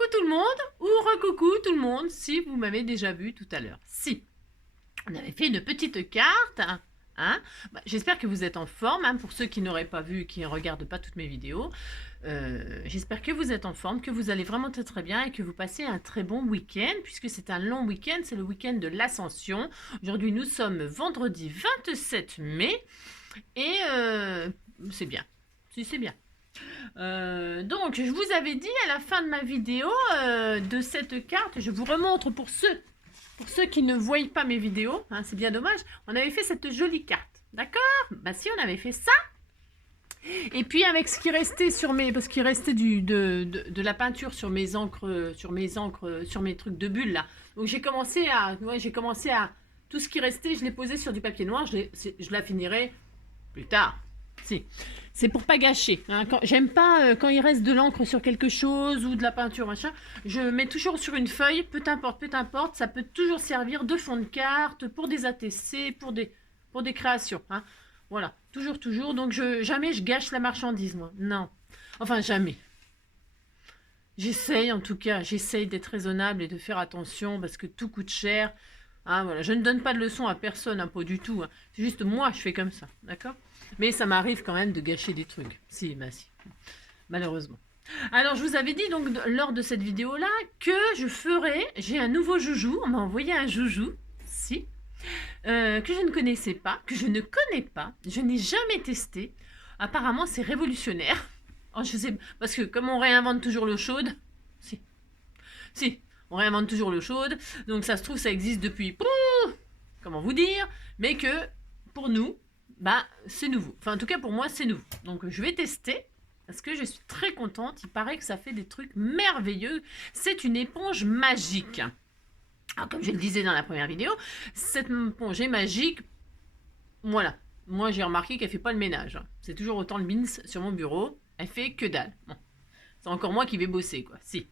coucou tout le monde, ou recoucou tout le monde, si vous m'avez déjà vu tout à l'heure. Si, on avait fait une petite carte, hein. J'espère que vous êtes en forme, hein, pour ceux qui n'auraient pas vu, qui ne regardent pas toutes mes vidéos. J'espère que vous êtes en forme, que vous allez vraiment très très bien et que vous passez un très bon week-end, puisque c'est un long week-end, c'est le week-end de l'Ascension. Aujourd'hui, nous sommes vendredi 27 mai, et c'est bien, si c'est bien. Donc, je vous avais dit à la fin de ma vidéo de cette carte, je vous remontre pour ceux qui ne voient pas mes vidéos, hein, c'est bien dommage, on avait fait cette jolie carte, d'accord? Bah si, on avait fait ça. Et puis avec ce qui restait sur mes, parce qu'il restait de la peinture sur mes encres, sur mes trucs de bulles là. Donc j'ai commencé à, tout ce qui restait, je l'ai posé sur du papier noir, je la finirai plus tard. Si. C'est pour pas gâcher. Hein. J'aime pas quand il reste de l'encre sur quelque chose ou de la peinture, machin. Je mets toujours sur une feuille, peu importe, ça peut toujours servir de fond de carte, pour des ATC, pour des créations. Hein. Voilà, toujours. Donc jamais je gâche la marchandise, moi. Non. Enfin, jamais. J'essaye, en tout cas, d'être raisonnable et de faire attention parce que tout coûte cher. Hein, voilà. Je ne donne pas de leçons à personne, hein, pas du tout. Hein. C'est juste moi, je fais comme ça, d'accord? Mais ça m'arrive quand même de gâcher des trucs. Si, malheureusement. Alors, je vous avais dit donc lors de cette vidéo-là que j'ai un nouveau joujou. On m'a envoyé un joujou, que je ne connaissais pas, que je ne connais pas, je n'ai jamais testé. Apparemment, c'est révolutionnaire. Oh, je sais, parce que comme on réinvente toujours l'eau chaude, si, on réinvente toujours l'eau chaude, donc ça se trouve, ça existe depuis, comment vous dire, mais que pour nous, c'est nouveau. Enfin, en tout cas, pour moi, c'est nouveau. Donc, je vais tester parce que je suis très contente. Il paraît que ça fait des trucs merveilleux. C'est une éponge magique. Alors, comme je le disais dans la première vidéo, cette éponge est magique. Voilà. Moi, j'ai remarqué qu'elle ne fait pas le ménage. C'est toujours autant le bins sur mon bureau. Elle fait que dalle. Bon. C'est encore moi qui vais bosser, quoi. Si.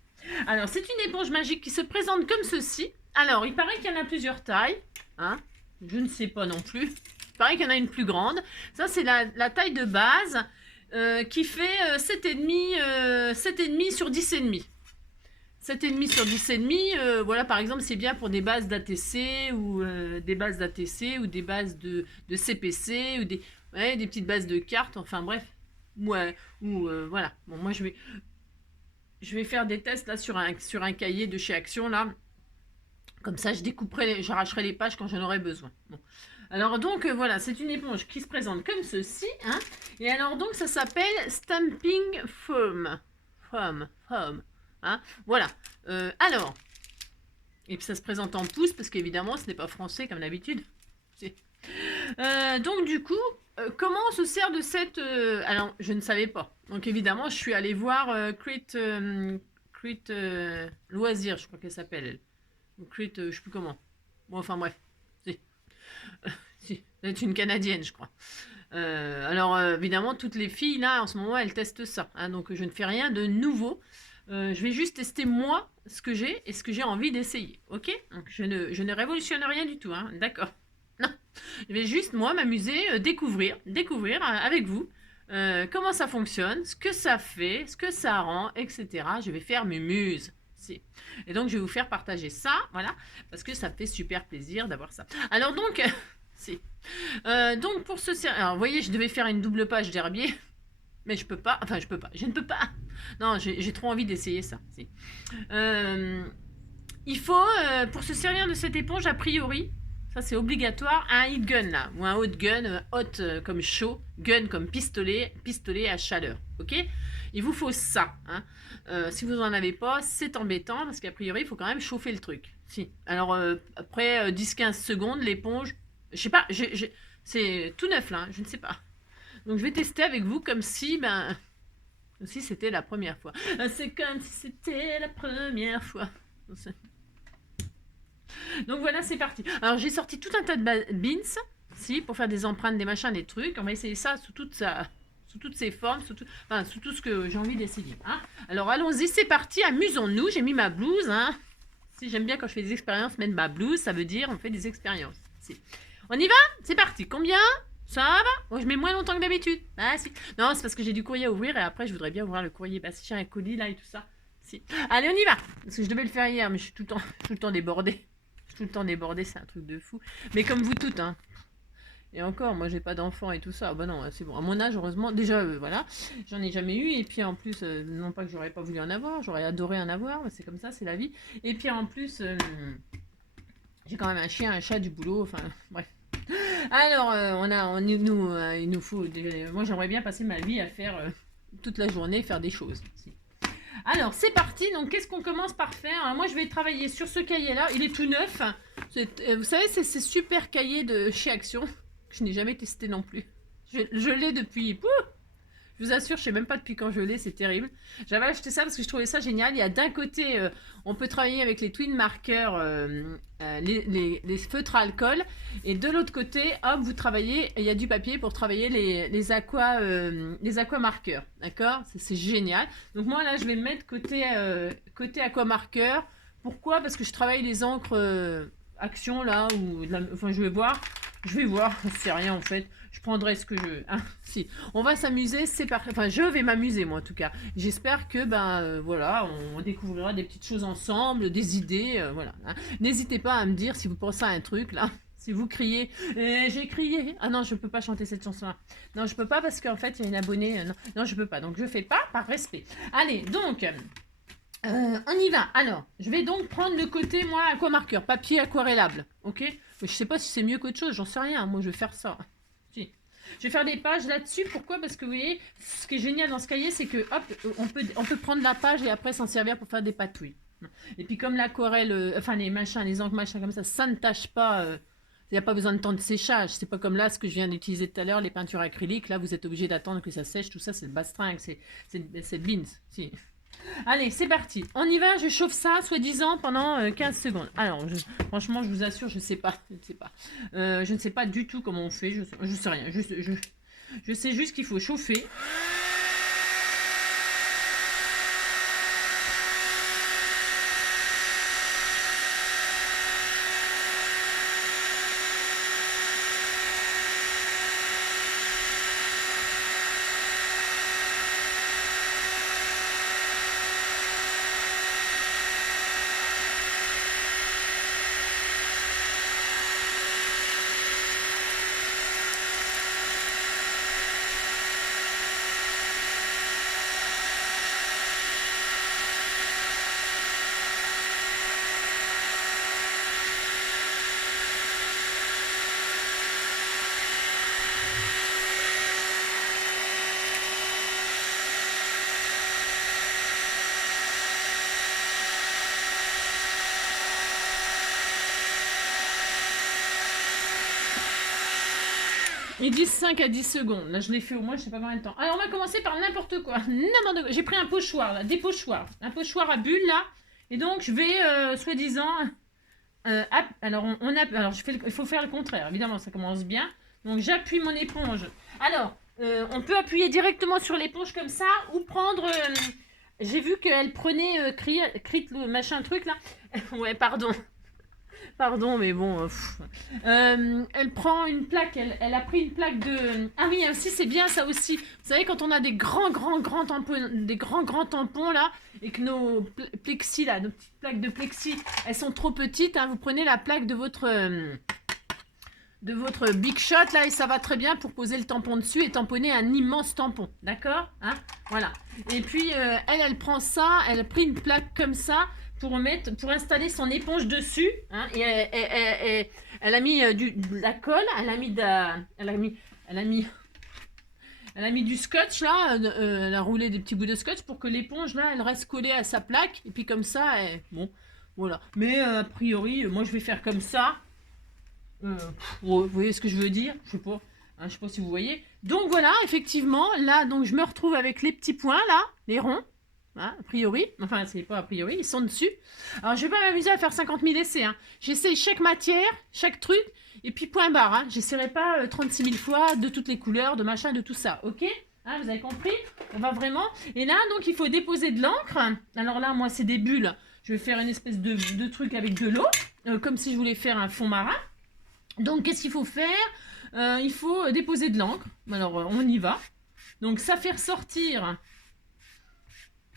Alors, c'est une éponge magique qui se présente comme ceci. Alors, il paraît qu'il y en a plusieurs tailles. Hein. Je ne sais pas non plus. Il paraît qu'il y en a une plus grande. Ça, c'est la taille de base qui fait 7,5 sur 10,5. 7,5 sur 10,5. Voilà, par exemple, c'est bien pour des bases d'ATC ou des bases de CPC ou des petites bases de cartes. Enfin, bref. Ouais, voilà. Bon, moi, je vais faire des tests là sur un cahier de chez Action, là. Comme ça, j'arracherai les pages quand j'en aurai besoin. Bon. Alors donc, voilà, c'est une éponge qui se présente comme ceci. Hein, et alors donc, ça s'appelle Stamping Foam. Hein, voilà. Alors, et puis ça se présente en pouces, parce qu'évidemment, ce n'est pas français comme d'habitude. Donc du coup, comment on se sert de cette... alors, je ne savais pas. Donc évidemment, je suis allée voir Crit Loisir, je crois qu'elle s'appelle, elle. Crit, je sais plus comment. Bon, enfin bref. C'est une Canadienne, je crois. Alors, évidemment, toutes les filles, là, en ce moment, elles testent ça. Hein, donc, je ne fais rien de nouveau. Je vais juste tester, moi, ce que j'ai et ce que j'ai envie d'essayer. OK? Donc, je ne révolutionne rien du tout. Hein, d'accord? Non. Je vais juste, moi, m'amuser, découvrir avec vous comment ça fonctionne, ce que ça fait, ce que ça rend, etc. Je vais faire mes muses. Et donc, je vais vous faire partager ça, voilà, parce que ça me fait super plaisir d'avoir ça. Alors donc, donc pour ce... Alors, vous voyez, je devais faire une double page d'herbier, mais je peux pas, je ne peux pas. Non, j'ai trop envie d'essayer ça. Il faut, pour se servir de cette éponge, a priori, ça c'est obligatoire, un heat gun là, ou un hot gun, hot comme chaud, gun comme pistolet à chaleur, ok? Il vous faut ça. Hein. Si vous n'en avez pas, c'est embêtant parce qu'a priori, il faut quand même chauffer le truc. Si. Alors, après 10-15 secondes, l'éponge, je sais pas, c'est tout neuf là, hein, je ne sais pas. Donc, je vais tester avec vous comme si c'était la première fois. C'est comme si c'était la première fois. Donc, voilà, c'est parti. Alors, j'ai sorti tout un tas de bins, pour faire des empreintes, des machins, des trucs. On va essayer ça sous toutes ses formes, sous tout ce que j'ai envie d'essayer. Hein. Alors allons-y, c'est parti, amusons-nous. J'ai mis ma blouse. Hein. Si j'aime bien quand je fais des expériences, mettre ma blouse, ça veut dire on fait des expériences. Si. On y va? C'est parti. Combien? Ça va? Oh, je mets moins longtemps que d'habitude. Ah si. Non, c'est parce que j'ai du courrier à ouvrir et après je voudrais bien ouvrir le courrier. Si j'ai un colis là et tout ça, Si. Allez, on y va. Parce que je devais le faire hier, mais je suis tout le temps débordée. Je suis tout le temps débordée, c'est un truc de fou. Mais comme vous toutes, hein. Et encore, moi j'ai pas d'enfant et tout ça. Bah non, c'est bon. À mon âge, heureusement, déjà, voilà, j'en ai jamais eu. Et puis en plus, non pas que j'aurais pas voulu en avoir, j'aurais adoré en avoir, mais c'est comme ça, c'est la vie. Et puis en plus, j'ai quand même un chien, un chat, du boulot, enfin, bref. Alors, il nous faut. Moi j'aimerais bien passer ma vie à faire toute la journée, faire des choses. Si. Alors, c'est parti. Donc, qu'est-ce qu'on commence par faire? Alors, moi, je vais travailler sur ce cahier-là. Il est tout neuf. Vous savez, c'est ces super cahiers de chez Action que je n'ai jamais testé non plus. Je l'ai depuis... Pouh, je vous assure, je ne sais même pas depuis quand je l'ai. C'est terrible. J'avais acheté ça parce que je trouvais ça génial. Il y a d'un côté, on peut travailler avec les twin markers, les feutres à alcool. Et de l'autre côté, hop, vous travaillez. Il y a du papier pour travailler les aqua marqueurs. D'accord? C'est génial. Donc moi, là, je vais me mettre côté aqua marqueur. Pourquoi? Parce que je travaille les encres Action, là. Enfin, je vais voir. C'est rien, en fait. Je prendrai ce que je veux. Hein, si. On va s'amuser, c'est parfait. Enfin, je vais m'amuser, moi, en tout cas. J'espère que, voilà, on découvrira des petites choses ensemble, des idées, voilà. Hein. N'hésitez pas à me dire si vous pensez à un truc, là. Si vous criez, j'ai crié. Ah non, je peux pas chanter cette chanson-là. Non, je peux pas parce qu'en fait, il y a une abonnée. Non, je peux pas. Donc, je fais pas par respect. Allez, donc, on y va. Alors, je vais donc prendre le côté, moi, aquamarqueur, papier aquarellable. Ok? Je sais pas si c'est mieux qu'autre chose, j'en sais rien. Moi, je vais faire ça. Si. Je vais faire des pages là-dessus. Pourquoi? Parce que vous voyez, ce qui est génial dans ce cahier, c'est que hop, on peut prendre la page et après s'en servir pour faire des patouilles. Et puis comme l'aquarelle, enfin les machins, les encres machins comme ça ne tâche pas. Il n'y a pas besoin de temps de séchage. C'est pas comme là ce que je viens d'utiliser tout à l'heure, les peintures acryliques. Là, vous êtes obligé d'attendre que ça sèche. Tout ça, c'est le bastringue, c'est de l'ins. Si. Allez, c'est parti. On y va, je chauffe ça, soi-disant, pendant 15 secondes. Alors, franchement, je vous assure, je sais pas. Je ne sais pas du tout comment on fait. Je sais rien. Je sais juste qu'il faut chauffer. Ils disent 5 à 10 secondes. Là, je l'ai fait au moins, je sais pas combien de temps. Alors, on va commencer par n'importe quoi. N'importe quoi. J'ai pris un pochoir, là, des pochoirs. Un pochoir à bulles, là. Et donc, je vais, soi-disant... alors, il faut faire le contraire. Évidemment, ça commence bien. Donc, j'appuie mon éponge. Alors, on peut appuyer directement sur l'éponge comme ça ou prendre... j'ai vu qu'elle prenait crit le machin truc, là. Ouais, pardon. Pardon, mais bon. Elle prend une plaque. Elle a pris une plaque de. Ah oui, aussi c'est bien ça aussi. Vous savez quand on a des grands tampons, là, et que nos plexis là, nos petites plaques de plexi, elles sont trop petites. Hein, vous prenez la plaque de votre Big Shot là et ça va très bien pour poser le tampon dessus et tamponner un immense tampon. D'accord? Hein? Voilà. Et puis elle prend ça. Elle a pris une plaque comme ça. Pour installer son éponge dessus, hein, et elle a mis de la colle, elle a mis du scotch là, elle a roulé des petits bouts de scotch pour que l'éponge là, elle reste collée à sa plaque, et puis comme ça, bon, voilà. Mais a priori, moi je vais faire comme ça. Vous voyez ce que je veux dire? Je sais pas. Hein, je sais pas si vous voyez. Donc voilà, effectivement, là, donc je me retrouve avec les petits points là, les ronds. Hein, a priori, enfin c'est pas a priori, ils sont dessus. Alors je vais pas m'amuser à faire 50 000 essais. Hein. J'essaye chaque matière, chaque truc, et puis point barre. Hein. J'essaierai pas 36 000 fois de toutes les couleurs, de machin, de tout ça. Ok? Hein, vous avez compris? On va vraiment. Et là, donc il faut déposer de l'encre. Alors là, moi c'est des bulles. Je vais faire une espèce de truc avec de l'eau, comme si je voulais faire un fond marin. Donc qu'est-ce qu'il faut faire? Il faut déposer de l'encre. Alors on y va. Donc ça fait ressortir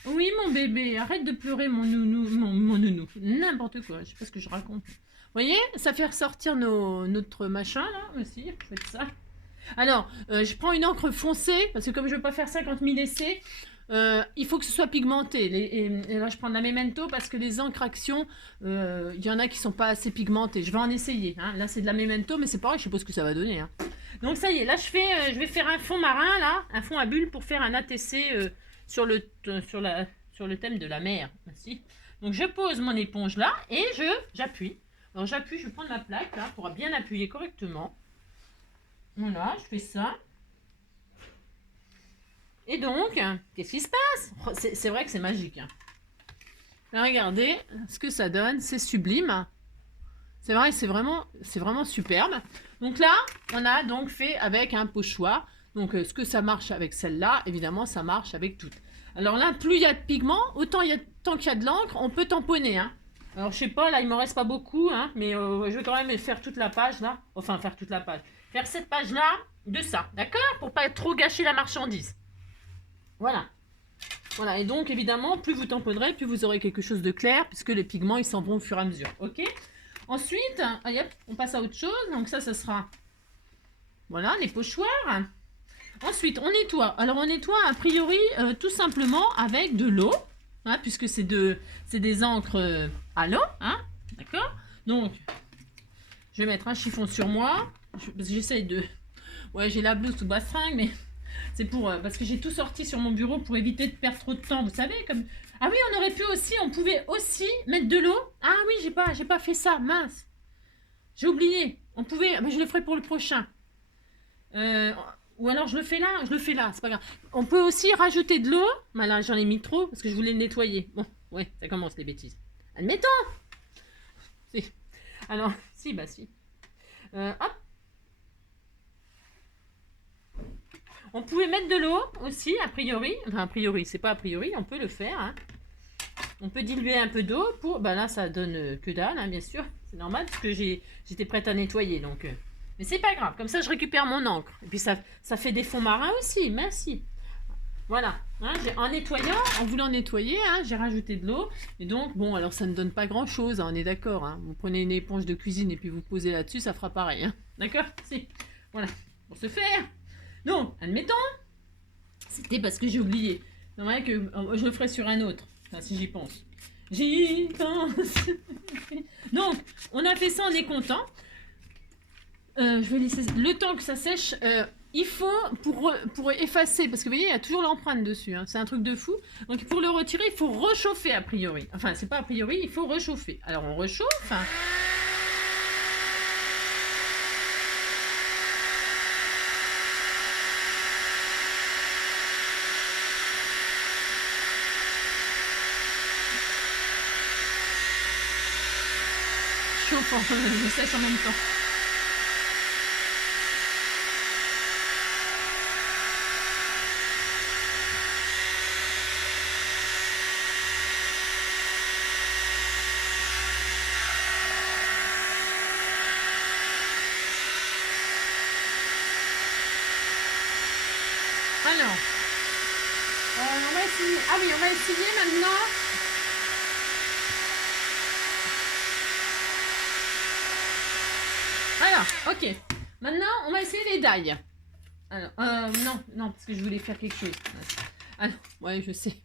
Oui, mon bébé, arrête de pleurer, mon nounou, mon nounou. N'importe quoi, je sais pas ce que je raconte. Vous voyez, ça fait ressortir notre machin, là, aussi. Faites ça. Alors, je prends une encre foncée, parce que comme je veux pas faire 50 000 essais, il faut que ce soit pigmenté. Et là, je prends de la Memento, parce que les encres Action, il y en a qui sont pas assez pigmentées. Je vais en essayer. Hein. Là, c'est de la Memento, mais c'est pareil, je sais pas ce que ça va donner. Hein. Donc, ça y est, là, je vais faire un fond marin, là, un fond à bulles pour faire un ATC sur le thème de la mer. Ainsi. Donc, je pose mon éponge là, et j'appuie. Alors, j'appuie, je vais prendre ma plaque, là, pour bien appuyer correctement. Voilà, je fais ça. Et donc, qu'est-ce qui se passe? Oh, c'est vrai que c'est magique. Hein. Alors, regardez ce que ça donne, c'est sublime. C'est vrai, c'est vraiment superbe. Donc là, on a donc fait avec un pochoir. Donc, ce que ça marche avec celle-là, évidemment, ça marche avec toutes. Alors là, plus il y a de pigments, tant qu'il y a de l'encre, on peut tamponner. Hein. Alors, je sais pas, là, il me reste pas beaucoup, hein, mais je vais quand même faire toute la page, là. Enfin, faire toute la page. Faire cette page-là de ça, d'accord? Pour pas trop gâcher la marchandise. Voilà. Voilà, et donc, évidemment, plus vous tamponnerez, plus vous aurez quelque chose de clair, puisque les pigments, ils s'en vont au fur et à mesure, ok? Ensuite, allez, hop, on passe à autre chose. Donc ça sera, voilà, les pochoirs. Ensuite, on nettoie. Alors, on nettoie, a priori, tout simplement avec de l'eau, hein, puisque c'est des encres à l'eau, hein, d'accord? Donc, je vais mettre un chiffon sur moi, parce que j'essaye de... Ouais, j'ai la blouse sous bastringue, mais c'est pour... parce que j'ai tout sorti sur mon bureau pour éviter de perdre trop de temps, vous savez, comme... Ah oui, on pouvait aussi mettre de l'eau. Ah oui, j'ai pas fait ça, mince. J'ai oublié. On pouvait, mais je le ferai pour le prochain. Ou alors je le fais là, c'est pas grave. On peut aussi rajouter de l'eau. Mais là, j'en ai mis trop parce que je voulais le nettoyer. Bon, ouais, ça commence les bêtises. Admettons. Si. Alors, si, bah si. Hop. On pouvait mettre de l'eau aussi, a priori. Enfin, a priori, c'est pas a priori, on peut le faire. Hein. On peut diluer un peu d'eau pour... Ben là, ça donne que dalle, hein, bien sûr. C'est normal parce que j'étais prête à nettoyer. Donc, mais c'est pas grave. Comme ça, je récupère mon encre. Et puis, ça fait des fonds marins aussi. Merci. Voilà. Hein, en nettoyant, en voulant nettoyer, hein, j'ai rajouté de l'eau. Et donc, bon, alors ça ne donne pas grand-chose. Hein, on est d'accord. Hein. Vous prenez une éponge de cuisine et puis vous posez là-dessus, ça fera pareil. Hein. D'accord? Si. Voilà. Pour ce faire. Donc, admettons. C'était parce que j'ai oublié. C'est vrai que je le ferai sur un autre. Enfin, si j'y pense. J'y pense. Donc, on a fait ça, on est content. Je vais laisser le temps que ça sèche. Il faut, pour effacer, parce que vous voyez, il y a toujours l'empreinte dessus. Hein, c'est un truc de fou. Donc, pour le retirer, il faut réchauffer a priori. Enfin, c'est pas a priori, il faut réchauffer. Alors, on réchauffe. Hein. Je sèche en même temps. Alors, on va essayer. Ah oui, on va essayer maintenant. Alors, ok. Maintenant, on va essayer les dailles. Alors, non, parce que je voulais faire quelque chose. Alors, ouais, je sais.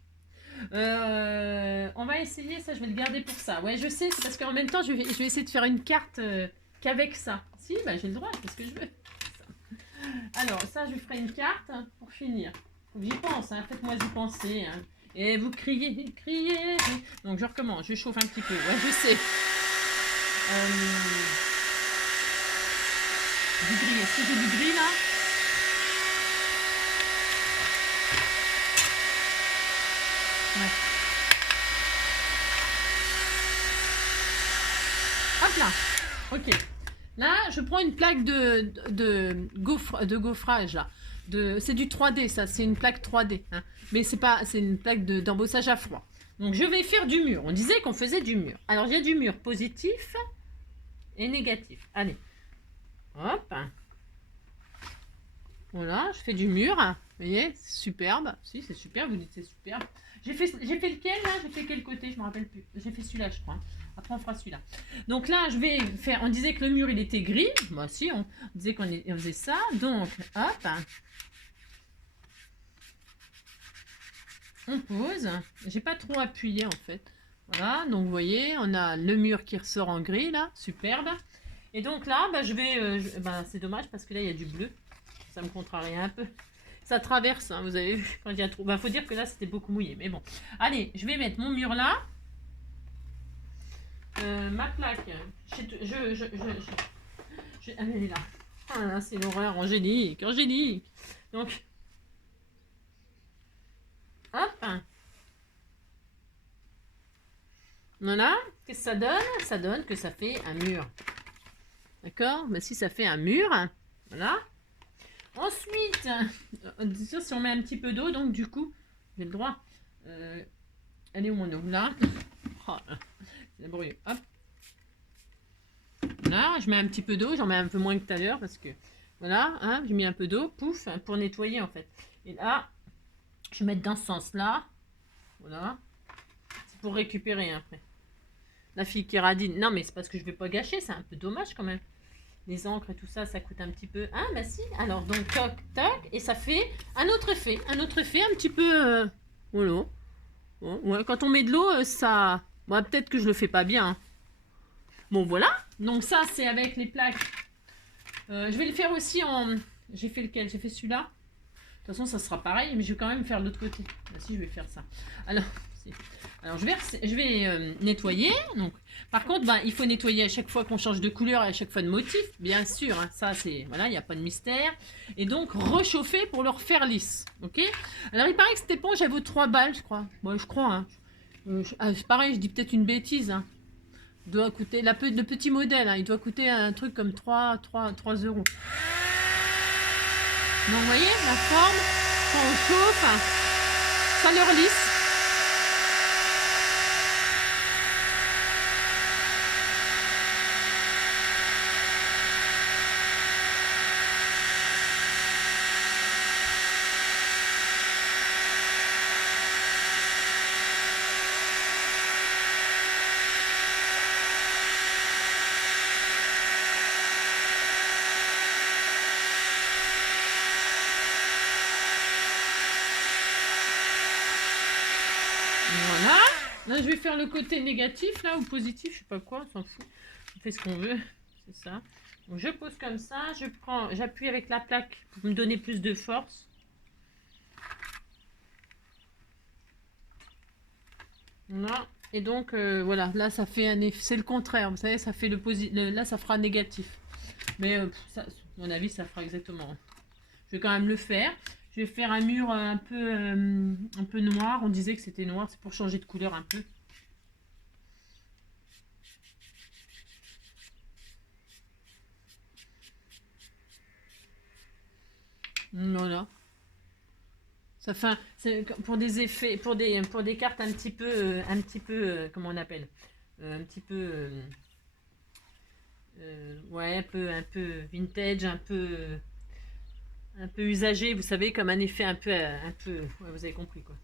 On va essayer ça, je vais le garder pour ça. Ouais, je sais, c'est parce qu'en même temps, je vais essayer de faire une carte qu'avec ça. Si, bah j'ai le droit, je fais ce que je veux. Alors, ça, je ferai une carte pour finir. Faut que j'y pense, hein, faites-moi y penser. Hein. Et vous criez. Donc, je recommence, je chauffe un petit peu. Ouais, je sais. Du gris, est-ce que j'ai du gris là? Ouais. Hop là. Ok. Là, je prends une plaque de gaufrage là. C'est du 3D ça, c'est une plaque 3D. Hein. Mais c'est une plaque d'embossage à froid. Donc je vais faire du mur. On disait qu'on faisait du mur. Alors il y a du mur positif et négatif. Allez. Hop. Voilà, je fais du mur. Vous voyez, c'est superbe. Si, c'est superbe, vous dites c'est superbe. J'ai fait lequel là? J'ai fait quel côté? Je me rappelle plus. J'ai fait celui-là, je crois. Hein. Après, on fera celui-là. Donc là, je vais faire. On disait que le mur il était gris. Bah si, on disait qu'on faisait ça. Donc, hop. On pose. J'ai pas trop appuyé en fait. Voilà. Donc, vous voyez, on a le mur qui ressort en gris là. Superbe. Et donc là, bah, je vais. C'est dommage parce que là, il y a du bleu. Ça me contrarie un peu. Ça traverse, hein, vous avez vu, quand il y a trop. Bah, faut dire que là, c'était beaucoup mouillé. Mais bon. Allez, je vais mettre mon mur là. Ma plaque. Elle est là. Ah là, c'est l'horreur. Angélique. Angélique. Donc. Hop. Voilà. Qu'est-ce que ça donne? Ça donne que ça fait un mur. D'accord? Mais si ça fait un mur. Voilà. Ensuite, si on met un petit peu d'eau, donc du coup, j'ai le droit. Elle est où mon eau? Là. Oh, c'est laborieux. Hop. Là, je mets un petit peu d'eau, j'en mets un peu moins que tout à l'heure parce que voilà, hein, j'ai mis un peu d'eau, pouf, pour nettoyer en fait. Et là, je vais mettre dans ce sens-là. Voilà. C'est pour récupérer après. La fille qui radine. Non, mais c'est parce que je vais pas gâcher, c'est un peu dommage quand même. Les encres et tout ça, ça coûte un petit peu. Ah, bah si. Alors, donc, toc, toc. Et ça fait un autre effet. Un autre effet un petit peu. Voilà. Ouais, quand on met de l'eau, ça. Bon, peut-être que je le fais pas bien. Hein. Bon, voilà. Donc, ça, c'est avec les plaques. Je vais le faire aussi en. J'ai fait lequel? J'ai fait celui-là. De toute façon, ça sera pareil, mais je vais quand même faire de l'autre côté. Là, si, je vais faire ça. Alors, je vais nettoyer. Donc, par contre, il faut nettoyer à chaque fois qu'on change de couleur et à chaque fois de motif, bien sûr. Hein, ça, c'est voilà, il n'y a pas de mystère. Et donc, réchauffer pour le refaire lisse. Ok. Alors, il paraît que cette éponge, elle vaut 3 balles, je crois. Moi, je crois. Hein. C'est pareil, je dis peut-être une bêtise. Hein. Doit coûter le petit modèle. Hein, il doit coûter un truc comme 3 euros. Donc, vous voyez, la forme, quand on chauffe, ça leur lisse. Voilà. Là, je vais faire le côté négatif, là, ou positif, je sais pas quoi, on s'en fout. On fait ce qu'on veut, c'est ça. Donc, je pose comme ça, j'appuie avec la plaque pour me donner plus de force. Voilà. Et donc, voilà, là, ça fait un effet, c'est le contraire, vous savez, ça fait là, ça fera négatif. Mais, ça, à mon avis, ça fera exactement. Je vais quand même le faire. Je vais faire un mur un peu noir. On disait que c'était noir, c'est pour changer de couleur un peu. Voilà. Ça fait pour des effets, pour des cartes un petit peu, comment on appelle, un petit peu, ouais, un peu vintage, un peu usagé, vous savez, comme un effet un peu, ouais, vous avez compris quoi.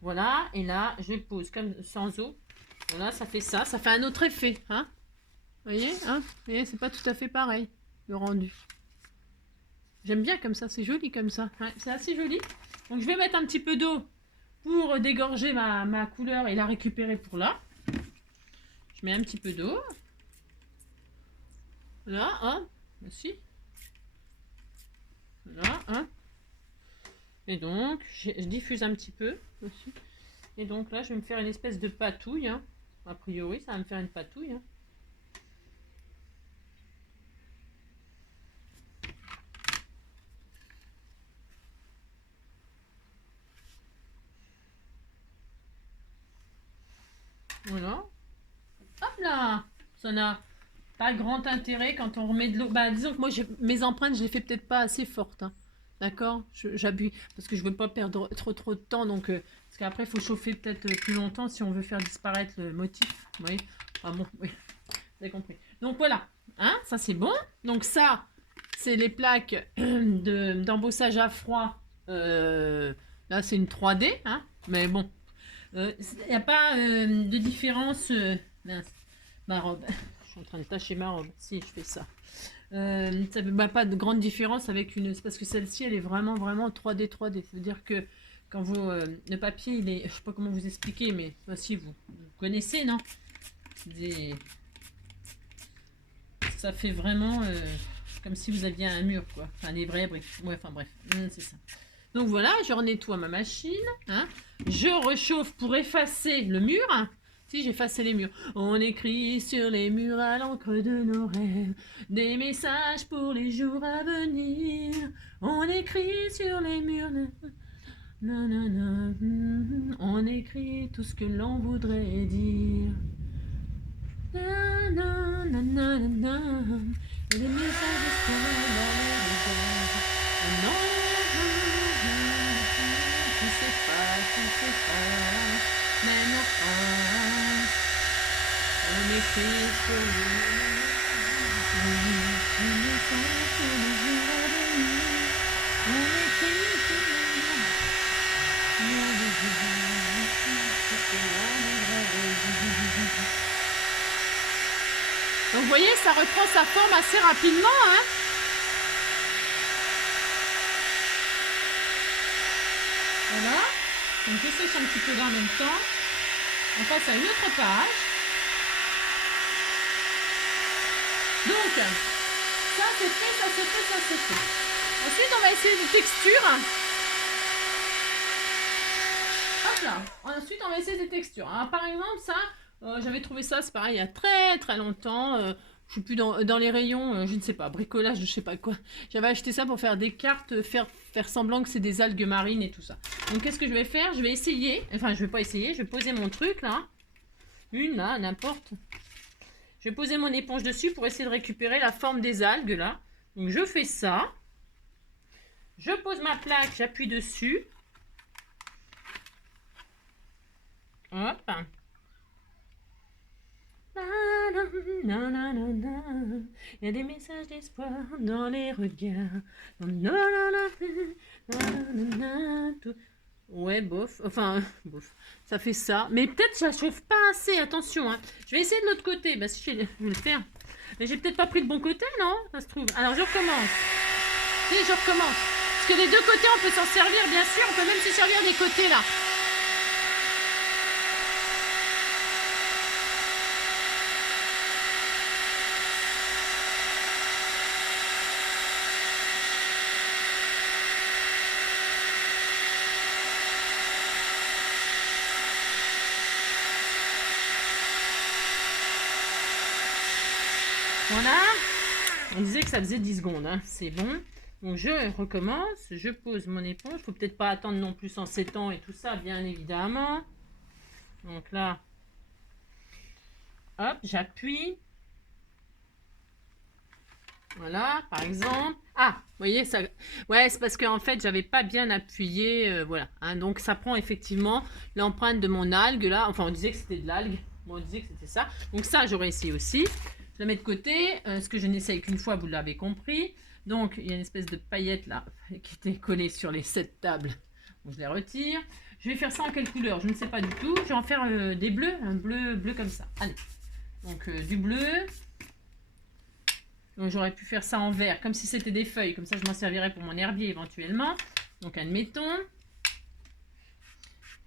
Voilà, et là, je pose comme sans eau. Voilà, ça fait ça fait un autre effet, hein. Vous voyez, hein. Vous voyez, c'est pas tout à fait pareil, le rendu. J'aime bien comme ça, c'est joli comme ça. Ouais, c'est assez joli. Donc, je vais mettre un petit peu d'eau pour dégorger ma couleur et la récupérer pour là. Je mets un petit peu d'eau. Là, hein. Aussi. Là, hein. Et donc, je diffuse un petit peu aussi. Et donc là, je vais me faire une espèce de patouille. Hein. A priori, ça va me faire une patouille. Hein. Voilà. Hop là. Ça n'a pas grand intérêt quand on remet de l'eau. Disons que moi, mes empreintes, je les fais peut-être pas assez fortes. Hein. D'accord. J'appuie parce que je veux pas perdre trop de temps. Donc, parce qu'après, il faut chauffer peut-être plus longtemps si on veut faire disparaître le motif. Vous voyez. Ah bon, oui. Vous avez compris. Donc voilà. Hein, ça, c'est bon. Donc ça, c'est les plaques d'embossage à froid. Là, c'est une 3D. Hein, mais bon. Il n'y a pas de différence. Mince, ma robe. Je suis en train de tâcher ma robe. Si, je fais ça. Ça fait pas de grande différence avec une. C'est parce que celle-ci, elle est vraiment, vraiment 3D, 3D. Ça veut dire que quand vous. Le papier, il est. Je sais pas comment vous expliquer, mais aussi vous connaissez, non? Des... Ça fait vraiment comme si vous aviez un mur, quoi. Enfin, des vrais briques. Ouais, enfin bref, c'est ça. Donc voilà, je nettoie ma machine. Hein. Je réchauffe pour effacer le mur. Hein. Si, j'ai effacé les murs. On écrit sur les murs à l'encre de nos rêves des messages pour les jours à venir. On écrit sur les murs. On écrit tout ce que l'on voudrait dire. Na, na, na, na, na, na. Et les messages d'espoir dans les regards. Non, tu sais pas, même enfin, on écrit sur les messages pour les jours à venir. On écrit sur les messages. Donc vous voyez, ça reprend sa forme assez rapidement. Hein. Voilà. Donc je sèche un petit peu en même temps. On passe à une autre page. Donc, ça c'est fait, ça c'est fait, ça c'est fait. Ensuite, on va essayer des textures. Hop là. Ensuite, on va essayer des textures. Alors, par exemple, ça... j'avais trouvé ça, c'est pareil, il y a très très longtemps. Je suis plus dans les rayons, je ne sais pas, bricolage, je sais pas quoi. J'avais acheté ça pour faire des cartes, faire semblant que c'est des algues marines et tout ça. Donc qu'est-ce que je vais faire? Je vais essayer, enfin je vais pas essayer, je vais poser mon truc là. Une là, n'importe. Je vais poser mon éponge dessus pour essayer de récupérer la forme des algues là. Donc je fais ça. Je pose ma plaque, j'appuie dessus. Hop. Il y a des messages d'espoir dans les regards. Ouais, bof. Enfin, bof. Ça fait ça. Mais peut-être ça chauffe pas assez. Attention. Hein. Je vais essayer de l'autre côté. Bah, si je vais le faire. Mais j'ai peut-être pas pris le bon côté, non? Ça se trouve. Alors, je recommence. Si, je recommence. Parce que les deux côtés, on peut s'en servir, bien sûr. On peut même se servir des côtés, là. Voilà, on disait que ça faisait 10 secondes, hein. C'est bon. Donc je recommence, je pose mon éponge. Il ne faut peut-être pas attendre non plus en 7 ans et tout ça, bien évidemment. Donc là, hop, j'appuie. Voilà, par exemple. Ah, vous voyez, ça... Ouais, c'est parce qu'en fait, j'avais pas bien appuyé. Voilà, hein. Donc ça prend effectivement l'empreinte de mon algue, là. Enfin, on disait que c'était de l'algue. Bon, on disait que c'était ça. Donc ça, j'aurais essayé aussi. Je la mets de côté. Ce que je n'essaye qu'une fois, vous l'avez compris. Donc, il y a une espèce de paillette là qui était collée sur les 7 tables. Donc, je les retire. Je vais faire ça en quelle couleur? Je ne sais pas du tout. Je vais en faire des bleus, un bleu comme ça. Allez. Donc, du bleu. Donc, j'aurais pu faire ça en vert, comme si c'était des feuilles. Comme ça, je m'en servirais pour mon herbier éventuellement. Donc, admettons.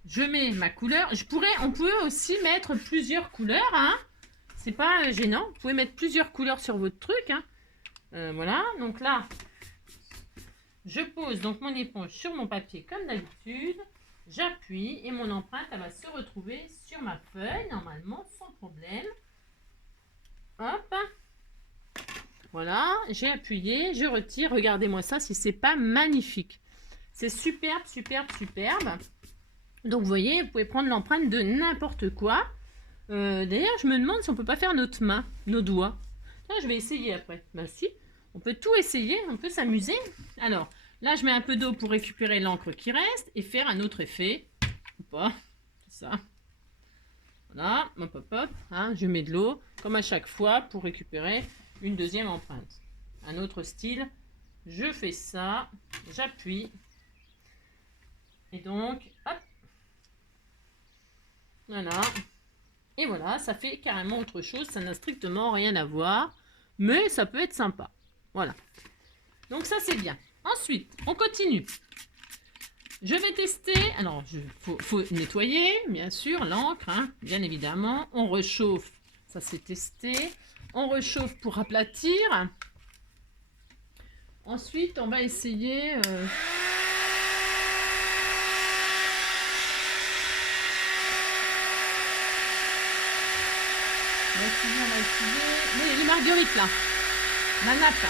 Je mets ma couleur. On peut aussi mettre plusieurs couleurs, hein. C'est pas gênant. Vous pouvez mettre plusieurs couleurs sur votre truc, hein. Voilà. Donc là, je pose donc mon éponge sur mon papier comme d'habitude. J'appuie et mon empreinte, elle va se retrouver sur ma feuille, normalement, sans problème. Hop. Voilà. J'ai appuyé, je retire. Regardez-moi ça, si c'est pas magnifique. C'est superbe, superbe, superbe. Donc, vous voyez, vous pouvez prendre l'empreinte de n'importe quoi. D'ailleurs, je me demande si on peut pas faire notre main, nos doigts. Là, je vais essayer après. Bah si, on peut tout essayer, on peut s'amuser. Alors, là, je mets un peu d'eau pour récupérer l'encre qui reste et faire un autre effet. Ou pas, c'est ça. Voilà, hop, hop, hop. Hein, je mets de l'eau, comme à chaque fois, pour récupérer une deuxième empreinte. Un autre style. Je fais ça, j'appuie. Et donc, hop. Voilà. Et voilà, ça fait carrément autre chose. Ça n'a strictement rien à voir. Mais ça peut être sympa. Voilà. Donc ça, c'est bien. Ensuite, on continue. Je vais tester. Alors, faut nettoyer, bien sûr, l'encre, hein, bien évidemment. On réchauffe. Ça, c'est testé. On réchauffe pour aplatir. Ensuite, on va essayer... On va utiliser les marguerites, là. La nappe, là.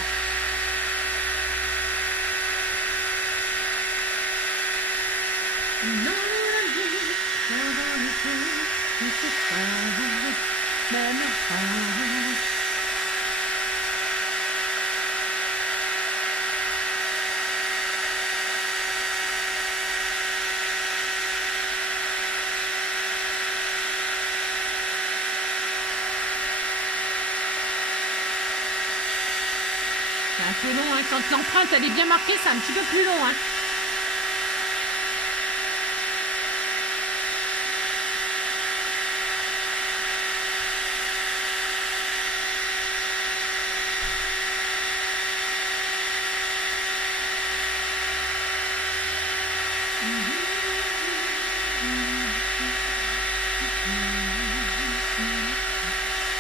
C'est un peu long, hein. Quand l'empreinte elle est bien marquée, c'est un petit peu plus long, hein.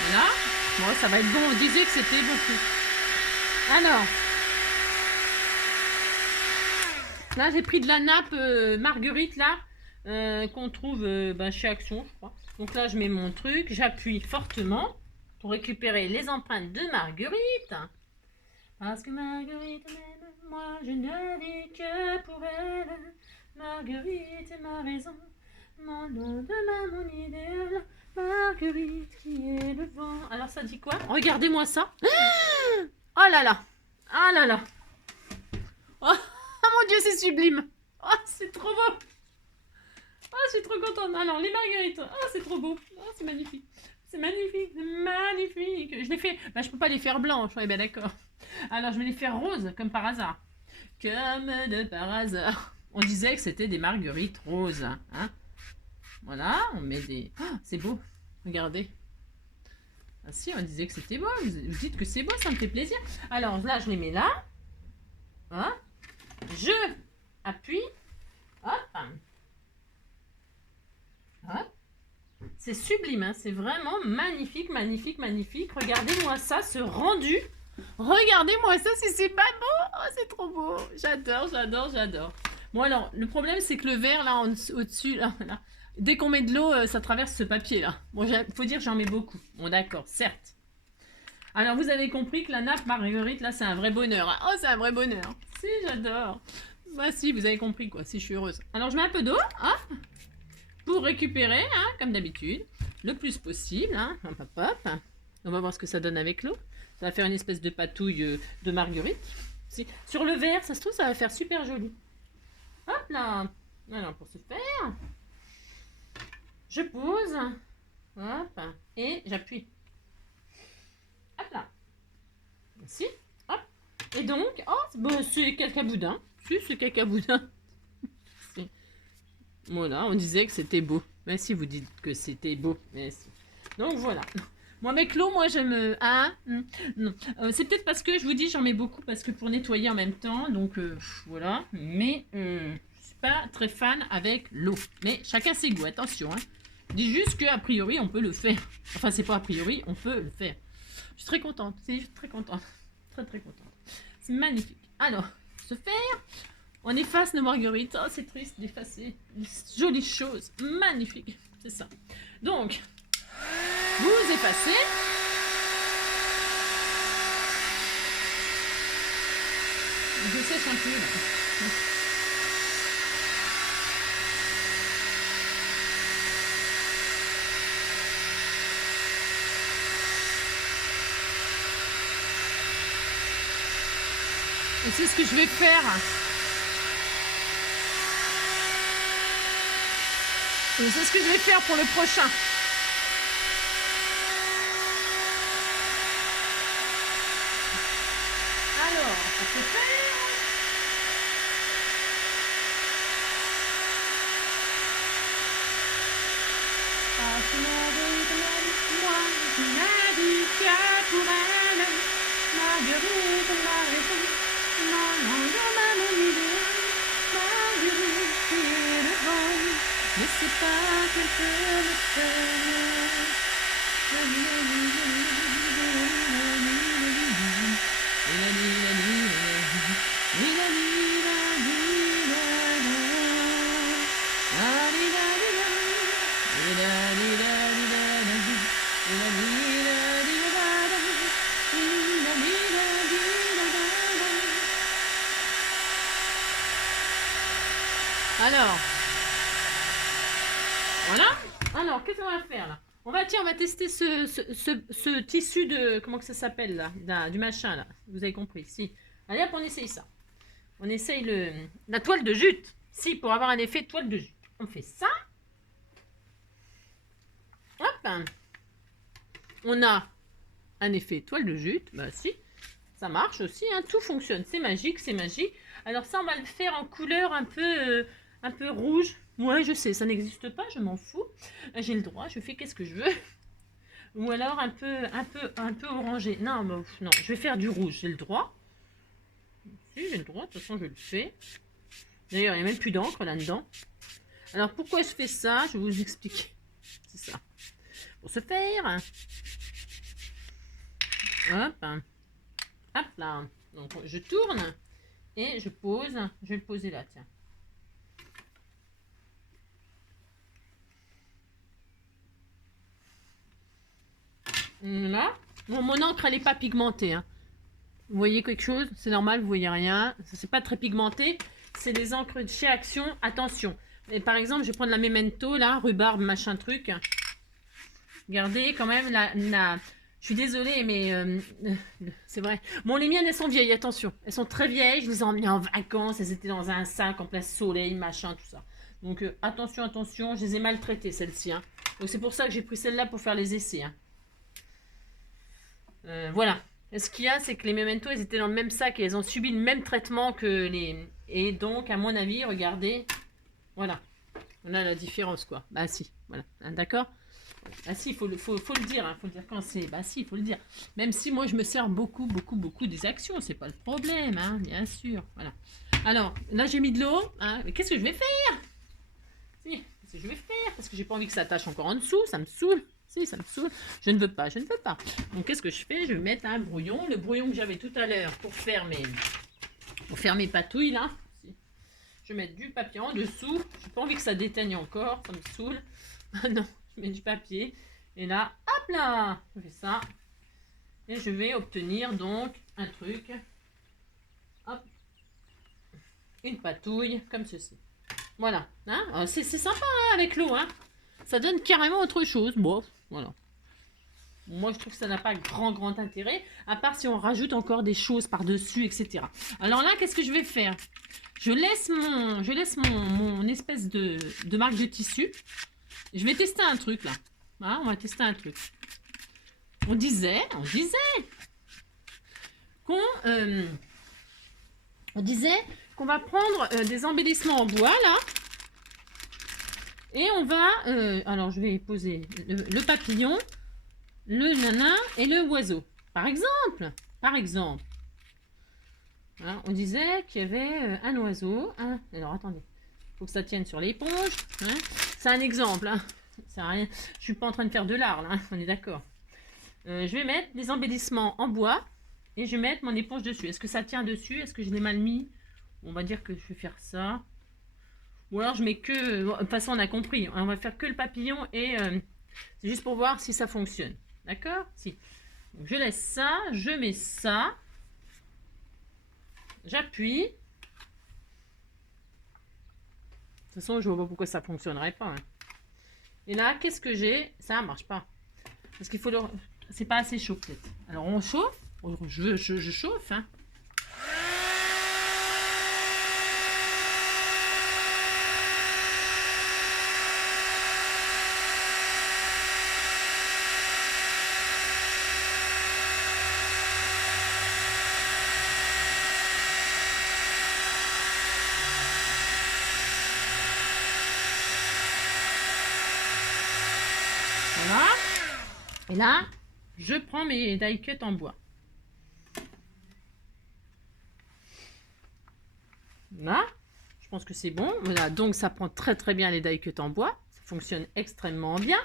Voilà. Bon, ça va être bon. On disait que c'était beaucoup. Alors, là, j'ai pris de la nappe marguerite, là, qu'on trouve chez Action, je crois. Donc là, je mets mon truc, j'appuie fortement pour récupérer les empreintes de Marguerite. Parce que Marguerite m'aime, moi, je ne vis que pour elle. Marguerite est ma raison, mon nom de mon idéal. Marguerite qui est le vent. Alors, ça dit quoi? Regardez-moi ça. Oh là là. Oh là là. Oh, mon Dieu, c'est sublime. Oh, c'est trop beau. Oh, je suis trop contente. Alors, les marguerites. Oh, c'est trop beau. Oh, c'est magnifique. C'est magnifique. C'est magnifique. Je les fais... je peux pas les faire blanches. Ouais, ben d'accord. Alors, je vais les faire roses, comme par hasard. Comme de par hasard. On disait que c'était des marguerites roses. Hein. Voilà, on met des... Oh, c'est beau. Regardez. Ah si, on disait que c'était beau. Vous dites que c'est beau, ça me fait plaisir. Alors, là, je les mets là. Hein. Je appuie. Hop. Hop. C'est sublime, hein. C'est vraiment magnifique, magnifique, magnifique. Regardez-moi ça, ce rendu. Regardez-moi ça, si c'est pas beau. Oh, c'est trop beau. J'adore, j'adore, j'adore. Bon, alors, le problème, c'est que le verre, là, au-dessus, là, dès qu'on met de l'eau, ça traverse ce papier-là. Bon, faut dire que j'en mets beaucoup. Bon, d'accord, certes. Alors, vous avez compris que la nappe marguerite, là, c'est un vrai bonheur. Oh, c'est un vrai bonheur. Si, j'adore. Bah si, vous avez compris, quoi. Si, je suis heureuse. Alors, je mets un peu d'eau, hein, pour récupérer, hein, comme d'habitude, le plus possible, hein. Hop, hop, hop. On va voir ce que ça donne avec l'eau. Ça va faire une espèce de patouille de marguerite. Sur le verre, ça se trouve, ça va faire super joli. Hop là. Alors, pour ce faire, je pose. Hop. Et j'appuie. Hop là. Ici. Hop. Et donc, oh, c'est cacaboudin. Si, c'est cacaboudin. Voilà, on disait que c'était beau. Mais si vous dites que c'était beau. Merci. Donc voilà. Moi, avec l'eau, moi, j'aime... non. C'est peut-être parce que, je vous dis, j'en mets beaucoup parce que pour nettoyer en même temps. Donc, voilà. Mais je suis pas très fan avec l'eau. Mais chacun ses goûts, attention. Hein. Je dis juste qu'a priori, on peut le faire. Enfin, c'est pas a priori, on peut le faire. Je suis très contente. C'est très contente. Très, très contente. C'est magnifique. Alors, se faire... On efface nos marguerites. Oh, c'est triste d'effacer les jolies choses. Magnifique. C'est ça. Donc, vous effacez. Je sèche un peu là. Et c'est ce que je vais faire. Et c'est ce que je vais faire pour le prochain. Alors, ça se fait. Marguerite, Marguerite, Marguerite, qui est le vent, mais c'est pas qu'elle peut me faire. Alors, voilà. Alors, qu'est-ce qu'on va faire là? On va tester ce tissu de... Comment que ça s'appelle là, du machin là. Vous avez compris, si. Allez hop, on essaye ça. On essaye la toile de jute. Si, pour avoir un effet toile de jute. On fait ça. Hop. On a un effet toile de jute. Bah si, ça marche aussi. Hein. Tout fonctionne. C'est magique, c'est magique. Alors ça, on va le faire en couleur un peu rouge. Ouais, je sais, ça n'existe pas, je m'en fous. J'ai le droit, je fais qu'est-ce que je veux. Ou alors un peu orangé. Non, bah, non, je vais faire du rouge, j'ai le droit. Si, j'ai le droit, de toute façon, je le fais. D'ailleurs, il n'y a même plus d'encre là-dedans. Alors, pourquoi je fais ça? Je vais vous expliquer. C'est ça. Pour ce faire. Hop. Hop là. Donc, je tourne et je pose. Je vais le poser là, tiens. Là. Bon, mon encre, elle n'est pas pigmentée. Hein. Vous voyez quelque chose? C'est normal, vous voyez rien. C'est pas très pigmenté. C'est des encres de chez Action. Attention. Et par exemple, je vais prendre la Memento, là, rhubarbe, machin truc. Regardez quand même la... Je suis désolée, mais c'est vrai. Bon, les miennes, elles sont vieilles, attention. Elles sont très vieilles. Je les ai emmenées en vacances. Elles étaient dans un sac en plein soleil, machin, tout ça. Donc, attention, attention. Je les ai maltraitées, celles-ci. Hein. Donc, c'est pour ça que j'ai pris celle-là pour faire les essais. Hein. Voilà. Et ce qu'il y a, c'est que les Memento, elles étaient dans le même sac et elles ont subi le même traitement que les... Et donc, à mon avis, regardez. Voilà. On a la différence, quoi. Bah, si. Voilà. Hein, d'accord? Ah si, il faut le dire, hein, faut le dire quand c'est... Bah si, il faut le dire. Même si moi, je me sers beaucoup des actions, c'est pas le problème, hein, bien sûr. Voilà. Alors, là, j'ai mis de l'eau. Hein, mais qu'est-ce que je vais faire? Si, qu'est-ce que je vais faire? Parce que j'ai pas envie que ça tâche encore en dessous, ça me saoule. Si, ça me saoule. Je ne veux pas, je ne veux pas. Donc, qu'est-ce que je fais? Je vais mettre un brouillon. Le brouillon que j'avais tout à l'heure pour faire mes patouilles, là. Si. Je vais mettre du papier en dessous. J'ai pas envie que ça déteigne encore, ça me saoule. Ah non. Je mets du papier et là, hop là, je fais ça et je vais obtenir donc un truc, hop, une patouille comme ceci. Voilà, hein, c'est sympa hein, avec l'eau, hein. Ça donne carrément autre chose. Bon, voilà. Moi, je trouve que ça n'a pas grand intérêt, à part si on rajoute encore des choses par-dessus, etc. Alors là, qu'est-ce que je vais faire? Je laisse mon espèce de marque de tissu. Je vais tester un truc là. Hein, on va tester un truc. On disait qu'on va prendre des embellissements en bois là. Et on va... alors je vais poser le papillon, le nanin et le oiseau. Par exemple. Hein, on disait qu'il y avait un oiseau. Hein. Alors attendez. Il faut que ça tienne sur l'éponge. Hein. C'est un exemple. Hein. Ça sert à rien. Je suis pas en train de faire de l'art là. Hein. On est d'accord. Je vais mettre des embellissements en bois. Et je vais mettre mon éponge dessus. Est-ce que ça tient dessus? Est-ce que je l'ai mal mis? On va dire que je vais faire ça. Ou alors je mets que... Bon, de toute façon on a compris. On va faire que le papillon. Et c'est juste pour voir si ça fonctionne. D'accord? Si. Donc, je laisse ça. Je mets ça. J'appuie. De toute façon, je vois pas pourquoi ça fonctionnerait pas. Hein. Et là, qu'est-ce que j'ai? Ça ne marche pas. Parce qu'il faut le... C'est pas assez chaud peut-être. Alors on chauffe. Je chauffe. Hein. Voilà. Et là, je prends mes die cuts en bois. Là, je pense que c'est bon. Voilà, donc ça prend très très bien les die cut en bois. Ça fonctionne extrêmement bien.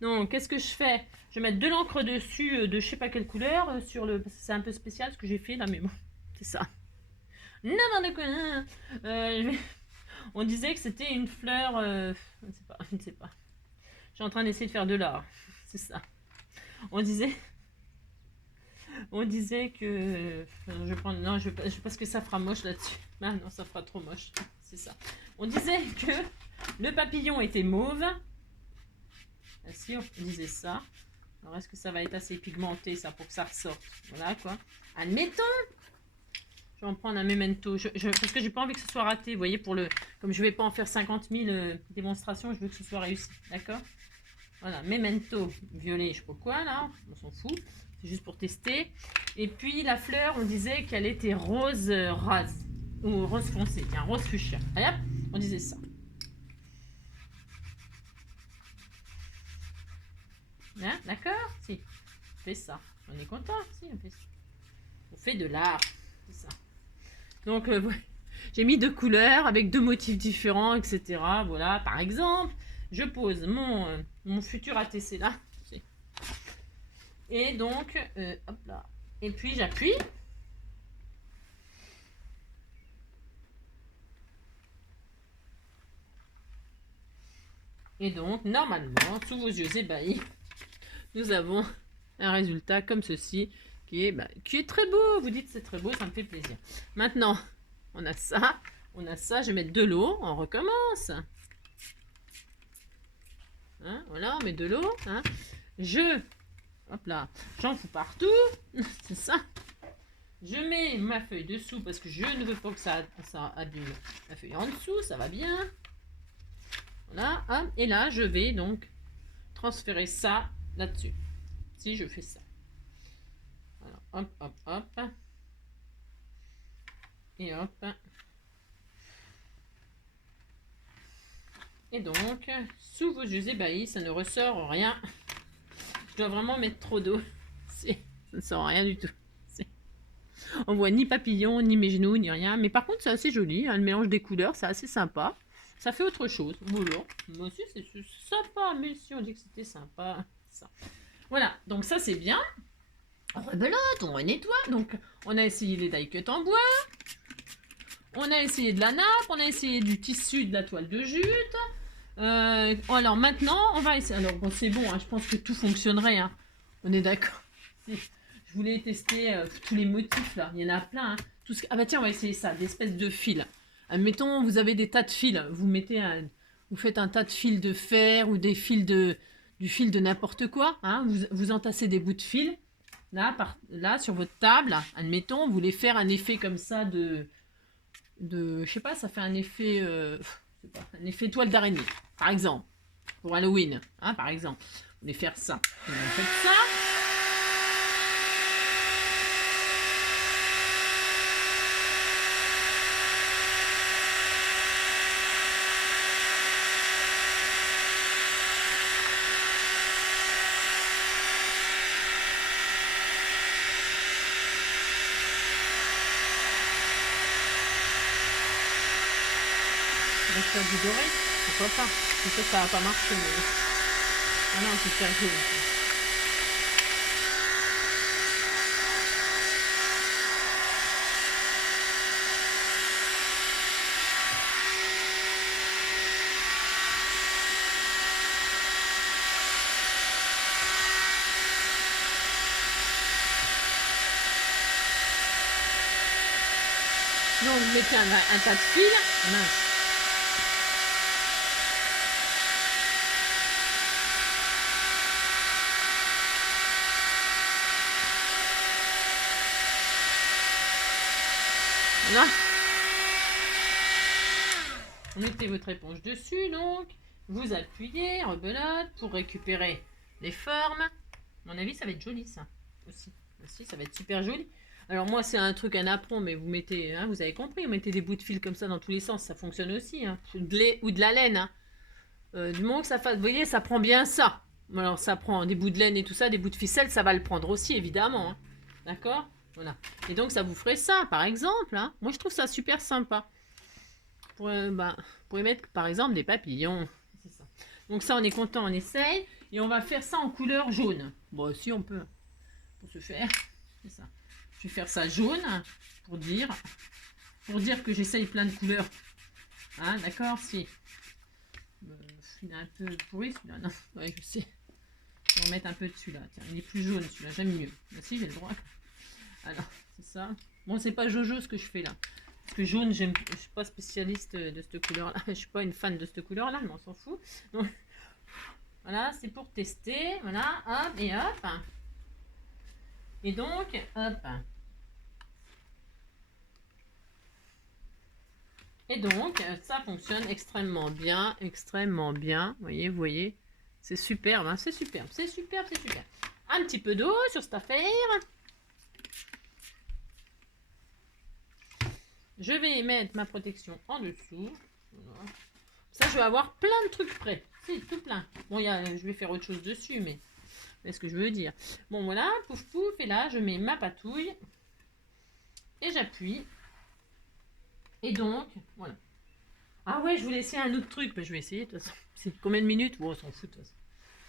Donc, qu'est-ce que je fais? Je vais mettre de l'encre dessus de je sais pas quelle couleur. Sur le... C'est un peu spécial ce que j'ai fait là, mais bon, c'est ça. N'importe quoi. On disait que c'était une fleur... je ne sais pas. Je suis en train d'essayer de faire de l'art. C'est ça. On disait que... je prends... Non, parce que ça fera moche là-dessus. Ah non, ça fera trop moche. C'est ça. On disait que le papillon était mauve. Ah, si, on disait ça. Alors, est-ce que ça va être assez pigmenté, ça, pour que ça ressorte? Voilà, quoi. Admettons. Je vais en prendre un memento. Parce que j'ai pas envie que ce soit raté. Vous voyez, comme je vais pas en faire 50 000 démonstrations, je veux que ce soit réussi. D'accord? Voilà, memento violet, je sais pas quoi, là. On s'en fout. C'est juste pour tester. Et puis, la fleur, on disait qu'elle était rose rase. Ou rose foncé. Tiens, rose fuchsia. Allez, hop, on disait ça. Hein, d'accord? Si. On fait ça. On est content? Si, on fait ça. On fait de l'art. C'est ça. Donc, ouais. J'ai mis 2 couleurs avec 2 motifs différents, etc. Voilà, par exemple, je pose mon futur ATC là. Et donc, hop là. Et puis, j'appuie. Et donc, normalement, sous vos yeux ébahis, nous avons un résultat comme ceci, qui est très beau. Vous dites c'est très beau, ça me fait plaisir. Maintenant, on a ça. Je vais mettre de l'eau, on recommence. Hein, voilà, on met de l'eau. Hein. Hop là, j'en fous partout. C'est ça. Je mets ma feuille dessous parce que je ne veux pas que ça abîme la feuille en dessous, ça va bien. Voilà, hop, et là, je vais donc transférer ça là-dessus. Si je fais ça. Alors, hop, hop, hop. Et hop. Et donc, sous vos yeux ébahis, ça ne ressort rien. Je dois vraiment mettre trop d'eau. Ça ne sort rien du tout. On voit ni papillon, ni mes genoux, ni rien. Mais par contre, c'est assez joli. Hein, le mélange des couleurs, c'est assez sympa. Ça fait autre chose. Voilà. Moi aussi, c'est sympa. Mais si on dit que c'était sympa. Ça. Voilà. Donc ça, c'est bien. On rebelote, on nettoie. Donc, on a essayé les die cut en bois. On a essayé de la nappe. On a essayé du tissu de la toile de jute. Alors maintenant, on va essayer. Alors bon, c'est bon. Hein, je pense que tout fonctionnerait. Hein. On est d'accord. Je voulais tester tous les motifs là. Il y en a plein. Hein. Ah bah tiens, on va essayer ça. Des espèces de fils. Admettons, vous avez des tas de fils. Vous faites un tas de fils de fer ou des fils du fil de n'importe quoi. Hein. Vous entassez des bouts de fil. Là, sur votre table. Admettons, vous voulez faire un effet comme ça je sais pas, ça fait un effet... un effet toile d'araignée, par exemple. Pour Halloween, hein, par exemple. Vous voulez faire ça. Vous faites ça. Faire du doré, pourquoi pas? Peut-être ça va pas marcher, mais... Ah non, c'est super joli. Non, vous mettez un tas de fils. Mince. Là. Vous mettez votre éponge dessus, donc. Vous appuyez, rebelote, pour récupérer les formes. À mon avis, ça va être joli, ça. Aussi, ça va être super joli. Alors moi, c'est un truc, un apron, mais vous mettez, hein, vous avez compris, vous mettez des bouts de fil comme ça dans tous les sens, ça fonctionne aussi. Hein. Ou de la laine. Hein. Du moment que ça fasse, vous voyez, ça prend bien ça. Alors ça prend des bouts de laine et tout ça, des bouts de ficelle, ça va le prendre aussi, évidemment. Hein. D'accord? Voilà. Et donc, ça vous ferait ça, par exemple. Hein. Moi, je trouve ça super sympa. pour y mettre par exemple des papillons. C'est ça. Donc ça, on est content, on essaye. Et on va faire ça en couleur jaune. Bon, si on peut, pour se faire. C'est ça. Je vais faire ça jaune pour dire que j'essaye plein de couleurs. Hein, d'accord, si. Il est un peu pourri celui-là, non? Ouais, je sais. Je vais en mettre un peu dessus là. Tiens, il est plus jaune celui-là, j'aime mieux. Bah, si, j'ai le droit. Alors, c'est ça. Bon, c'est pas Jojo ce que je fais là. Parce que jaune, je suis pas spécialiste de cette couleur-là. Je suis pas une fan de cette couleur-là, mais on s'en fout. Donc, voilà, c'est pour tester. Voilà, hop et hop. Et donc, hop. Et donc, ça fonctionne extrêmement bien, extrêmement bien. Vous voyez, c'est superbe, hein, c'est superbe, c'est superbe, c'est superbe. Un petit peu d'eau sur cette affaire. Je vais mettre ma protection en dessous. Voilà. Ça, je vais avoir plein de trucs prêts. C'est tout plein. Bon, je vais faire autre chose dessus, mais c'est ce que je veux dire. Bon, voilà, pouf pouf. Et là, je mets ma patouille. Et j'appuie. Et donc, voilà. Ah ouais, je voulais essayer un autre truc. Mais je vais essayer, de toute façon. C'est combien de minutes? Bon, on s'en fout, de toute façon.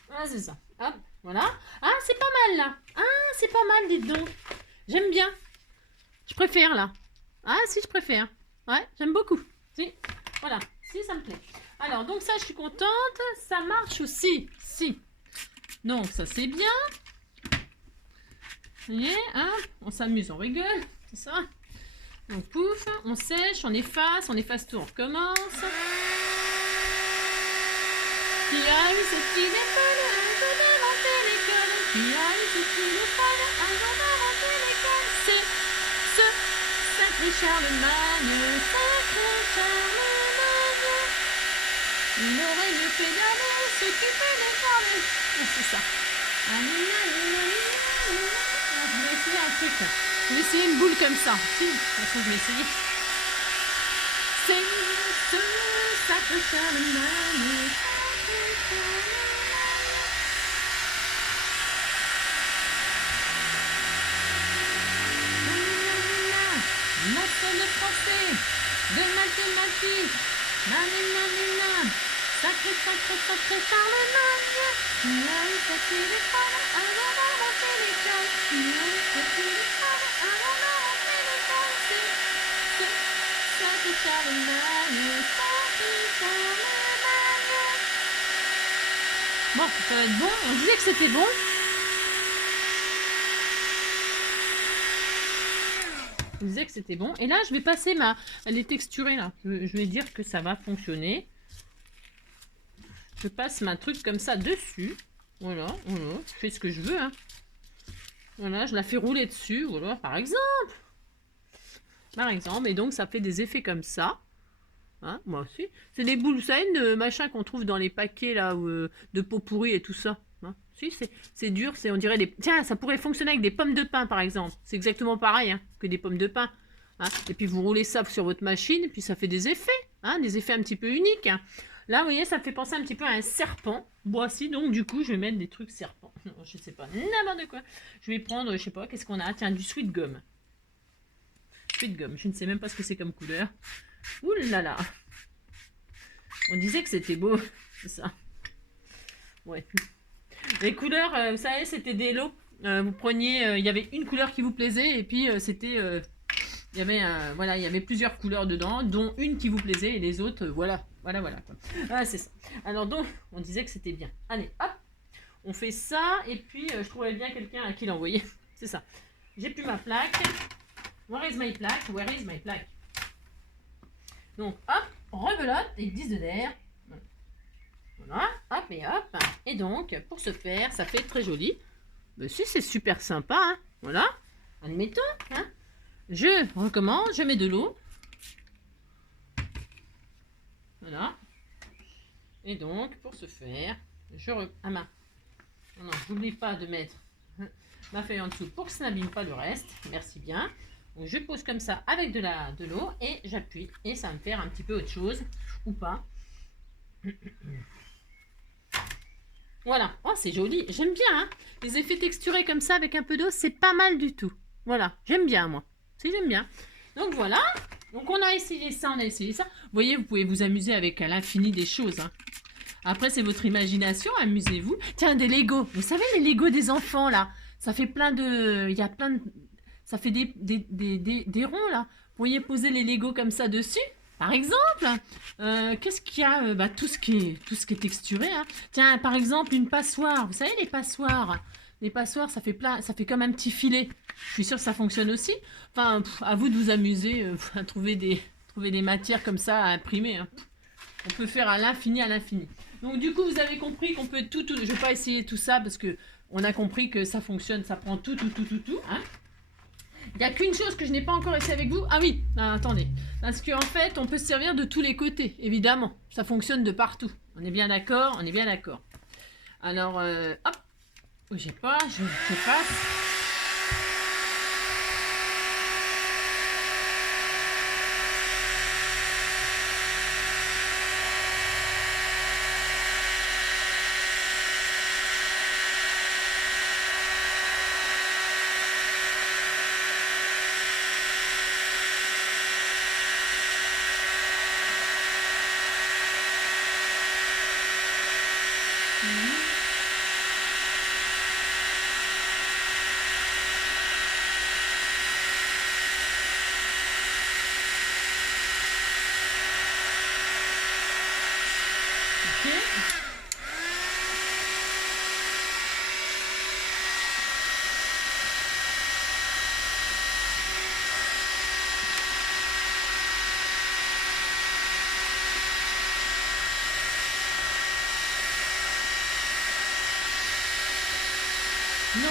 Ah, c'est ça. Hop, voilà. Ah, c'est pas mal, là. Ah, c'est pas mal, dites donc. J'aime bien. Je préfère, là. Ah, si, je préfère. Ouais, j'aime beaucoup. Si, voilà. Si, ça me plaît. Alors, donc ça, je suis contente. Ça marche aussi. Si. Donc, ça, c'est bien. Vous voyez, hein? On s'amuse, on rigole. C'est ça. Donc, pouf, on sèche, on efface tout, on recommence. Qui a eu cette idée folle un jour d'inventer l'école? Qui a eu cette idée folle un jour d'inventer l'école? C'est ce sacré Charlemagne, sacré Charlemagne. Il aurait mieux fait d'aller s'occuper des Charles. C'est ça. Je vais essayer un truc. Je vais essayer une boule comme ça. Si, de toute façon, je vais essayer. C'est ce sacré Charlemagne. Maître de français, de mathématiques. Nanana. Sacré, sacré, sacré Charlemagne. Qui a eu cette idée folle un jour d'inventer l'école? Qui a eu cette idée folle un jour d'inventer l'école? C'est sacré Charlemagne, sacré Charlemagne. Bon, ça va être bon. On disait que c'était bon. On disait que c'était bon. Et là, je vais passer elle est texturée là. Je vais dire que ça va fonctionner. Je passe ma truc comme ça dessus. Voilà, voilà. Je fais ce que je veux. Hein. Voilà, je la fais rouler dessus. Voilà, par exemple. Par exemple. Et donc, ça fait des effets comme ça. Hein, moi aussi. C'est des boules, vous savez, de machin qu'on trouve dans les paquets là, de pot pourri et tout ça. Hein. Si, c'est dur. On dirait des... Tiens, ça pourrait fonctionner avec des pommes de pin, par exemple. C'est exactement pareil hein, que des pommes de pin. Hein. Et puis, vous roulez ça sur votre machine. Et puis, ça fait des effets. Hein, des effets un petit peu uniques. Hein. Là, vous voyez, ça me fait penser un petit peu à un serpent. Voici, donc du coup, je vais mettre des trucs serpents. Non, je sais pas, n'importe quoi. Je vais prendre, je sais pas, qu'est-ce qu'on a? Tiens, du sweet gum. Sweet gum, je ne sais même pas ce que c'est comme couleur. Ouh là là. On disait que c'était beau, c'est ça. Ouais. Les couleurs, vous savez, c'était des lots. Vous preniez, il y avait une couleur qui vous plaisait et puis c'était... il y avait plusieurs couleurs dedans, dont une qui vous plaisait et les autres, voilà. Voilà. Ah, c'est ça. Alors donc, on disait que c'était bien. Allez, hop, on fait ça et puis je trouverais bien quelqu'un à qui l'envoyer. C'est ça. J'ai plus ma plaque. Where is my plaque? Where is my plaque? Donc, hop, rebelote et 10 de l'air. Voilà, hop et hop. Et donc, pour ce faire, ça fait très joli. Mais si, c'est super sympa. Hein. Voilà. Admettons. Hein. Je recommence, je mets de l'eau. Voilà. Et donc, pour ce faire, j'oublie pas de mettre ma feuille en dessous pour que ça n'abîme pas le reste. Merci bien. Donc, je pose comme ça avec de l'eau et j'appuie. Et ça va me faire un petit peu autre chose. Ou pas. Voilà. Oh, c'est joli. J'aime bien. Hein. Les effets texturés comme ça avec un peu d'eau, c'est pas mal du tout. Voilà. J'aime bien, moi. Si, j'aime bien. Donc, voilà. Donc on a essayé ça, on a essayé ça. Vous voyez, vous pouvez vous amuser avec à l'infini des choses. Hein. Après, c'est votre imagination, amusez-vous. Tiens, des Lego. Vous savez, les Lego des enfants, là, ça fait plein de... Il y a plein de... Ça fait des ronds, là. Vous pourriez poser les Lego comme ça dessus, par exemple. Qu'est-ce qu'il y a bah, tout ce qui est texturé. Hein. Tiens, par exemple, une passoire. Vous savez, les passoires. Les passoires, ça fait comme un petit filet. Je suis sûre que ça fonctionne aussi. Enfin, à vous de vous amuser à trouver des matières comme ça à imprimer. Hein. On peut faire à l'infini, à l'infini. Donc du coup, vous avez compris qu'on peut tout. Je vais pas essayer tout ça parce que on a compris que ça fonctionne, ça prend tout. Hein. Il n'y a qu'une chose que je n'ai pas encore essayé avec vous. Ah oui, attendez. Parce qu'en fait, on peut se servir de tous les côtés, évidemment. Ça fonctionne de partout. On est bien d'accord, on est bien d'accord. Alors, hop. Bougez pas, je passe. Non.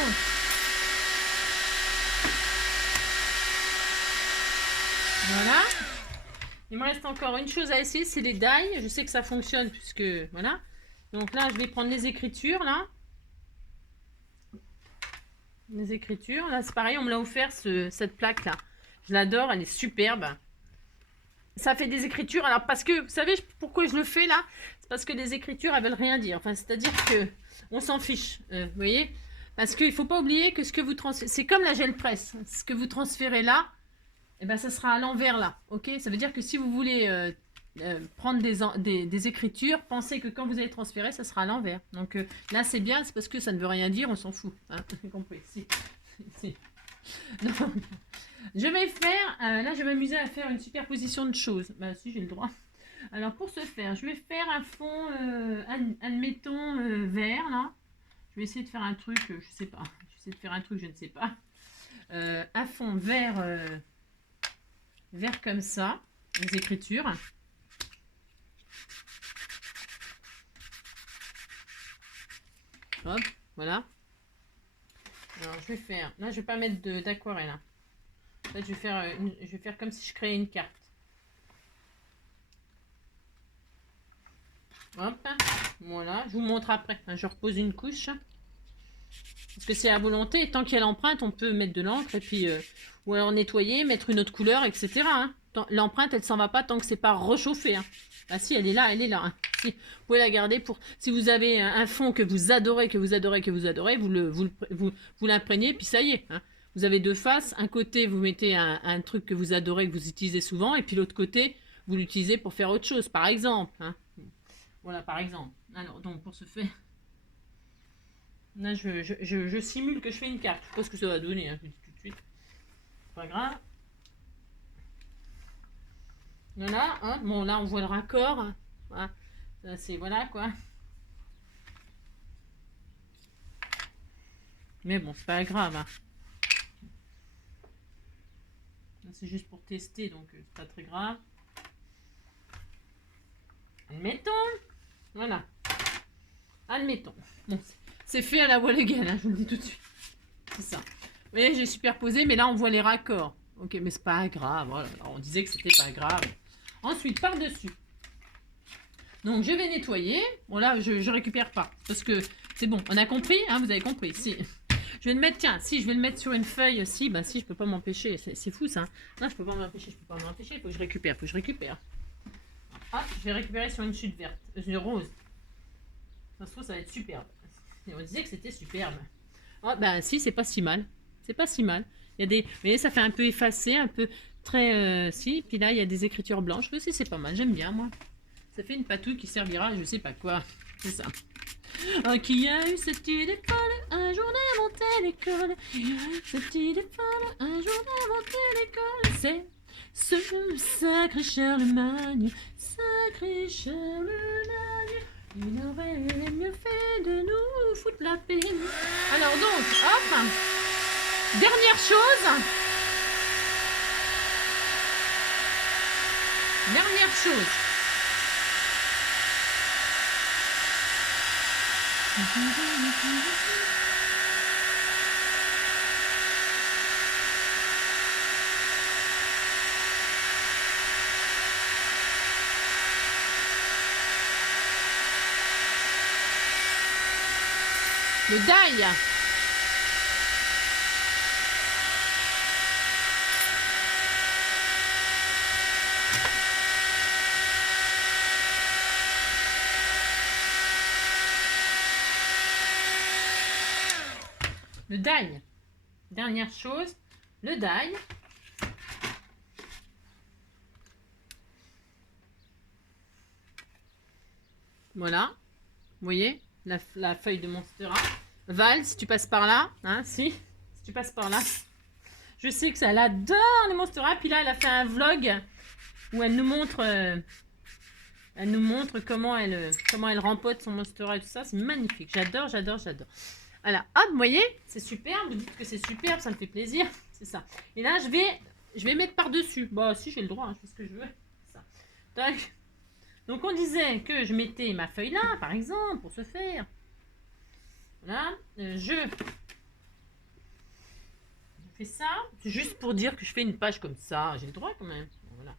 Voilà. Il me reste encore une chose à essayer, c'est les die. Je sais que ça fonctionne puisque voilà. Donc là, je vais prendre les écritures là. Les écritures là, c'est pareil, on me l'a offert cette plaque là. Je l'adore, elle est superbe. Ça fait des écritures. Alors parce que vous savez pourquoi je le fais là? C'est parce que les écritures elles veulent rien dire. Enfin, c'est-à-dire que on s'en fiche. Vous voyez? Parce qu'il ne faut pas oublier que ce que vous transférez, c'est comme la gel presse. Ce que vous transférez là, eh ben, ça sera à l'envers là. Ok? Ça veut dire que si vous voulez prendre des écritures, pensez que quand vous allez transférer, ça sera à l'envers. Donc là, c'est bien, c'est parce que ça ne veut rien dire, on s'en fout. Hein. Vous compris? Si. Donc, je vais faire, là, je vais m'amuser à faire une superposition de choses. Bah, si, j'ai le droit. Alors, pour ce faire, je vais faire un fond, admettons, vert là. Je vais essayer de faire un truc, je sais pas. Je vais essayer de faire un truc, je ne sais pas. Un fond vert, vert comme ça, les écritures. Hop, voilà. Alors je vais faire, là je vais pas mettre d'aquarelle. Hein. En fait, je vais faire comme si je créais une carte. Hop, voilà, je vous montre après. Je repose une couche. Parce que c'est à volonté, tant qu'il y a l'empreinte, on peut mettre de l'encre et puis ou alors nettoyer, mettre une autre couleur, etc. Hein. L'empreinte, elle s'en va pas tant que c'est pas réchauffé. Hein. Ah si, elle est là, elle est là. Hein. Si, vous pouvez la garder pour si vous avez un fond que vous adorez, vous l'imprégnez, puis ça y est. Hein. Vous avez deux faces. Un côté, vous mettez un truc que vous adorez, que vous utilisez souvent, et puis l'autre côté, vous l'utilisez pour faire autre chose, par exemple. Hein. Voilà, par exemple. Alors, donc, pour ce faire... Là, je simule que je fais une carte. Je sais pas ce que ça va donner, hein, je dis tout de suite. Pas grave. Voilà, hein. Bon, là, on voit le raccord. Hein. Voilà. Ça, c'est... Voilà, quoi. Mais bon, c'est pas grave. Hein. C'est juste pour tester, donc c'est pas très grave. Admettons. Voilà. Admettons. Bon, c'est fait à la voile égale, hein, je vous le dis tout de suite. C'est ça. Vous voyez, j'ai superposé, mais là, on voit les raccords. Ok, mais c'est pas grave. Voilà. Alors, on disait que c'était pas grave. Ensuite, par-dessus. Donc, je vais nettoyer. Bon, là, je récupère pas. Parce que c'est bon. On a compris, hein, vous avez compris. Si. Je vais le mettre, tiens, si je vais le mettre sur une feuille, si, bah si, je peux pas m'empêcher. C'est fou, ça. Hein. Non, je peux pas m'empêcher, je peux pas m'empêcher. Il faut que je récupère, Ah, je vais récupérer sur une chute verte. Une rose. Ça se trouve, ça va être superbe. Et on disait que c'était superbe. Oh, ben si, c'est pas si mal. C'est pas si mal. Il y a des... Vous voyez, ça fait un peu effacé, un peu... très... si, puis là, il y a des écritures blanches. Aussi, c'est pas mal, j'aime bien, moi. Ça fait une patouille qui servira à je sais pas quoi. C'est ça. Qui a eu cette idée folle un jour d'inventer l'école? Qui a eu cette idée folle un jour d'inventer l'école? C'est ce sacré Charlemagne, sacré Charlemagne. Il aurait mieux fait de nous foutre la paix. Alors donc, hop, dernière chose. Dernière chose. Le die. Le die. Dernière chose, le die. Voilà. Vous voyez la feuille de Monstera. Val, si tu passes par là, hein, si tu passes par là. Je sais que ça, elle adore les Monstera. Puis là, elle a fait un vlog où elle nous montre comment elle rempote son Monstera et tout ça. C'est magnifique. J'adore, j'adore, j'adore. Voilà, hop, vous voyez, c'est superbe, vous dites que c'est superbe, ça me fait plaisir, c'est ça. Et là, je vais mettre par-dessus. Bah, si, j'ai le droit, hein, je fais ce que je veux. Ça. Tac. Donc, on disait que je mettais ma feuille là, par exemple, pour se faire. Voilà, je fais ça, juste pour dire que je fais une page comme ça, j'ai le droit quand même. Voilà,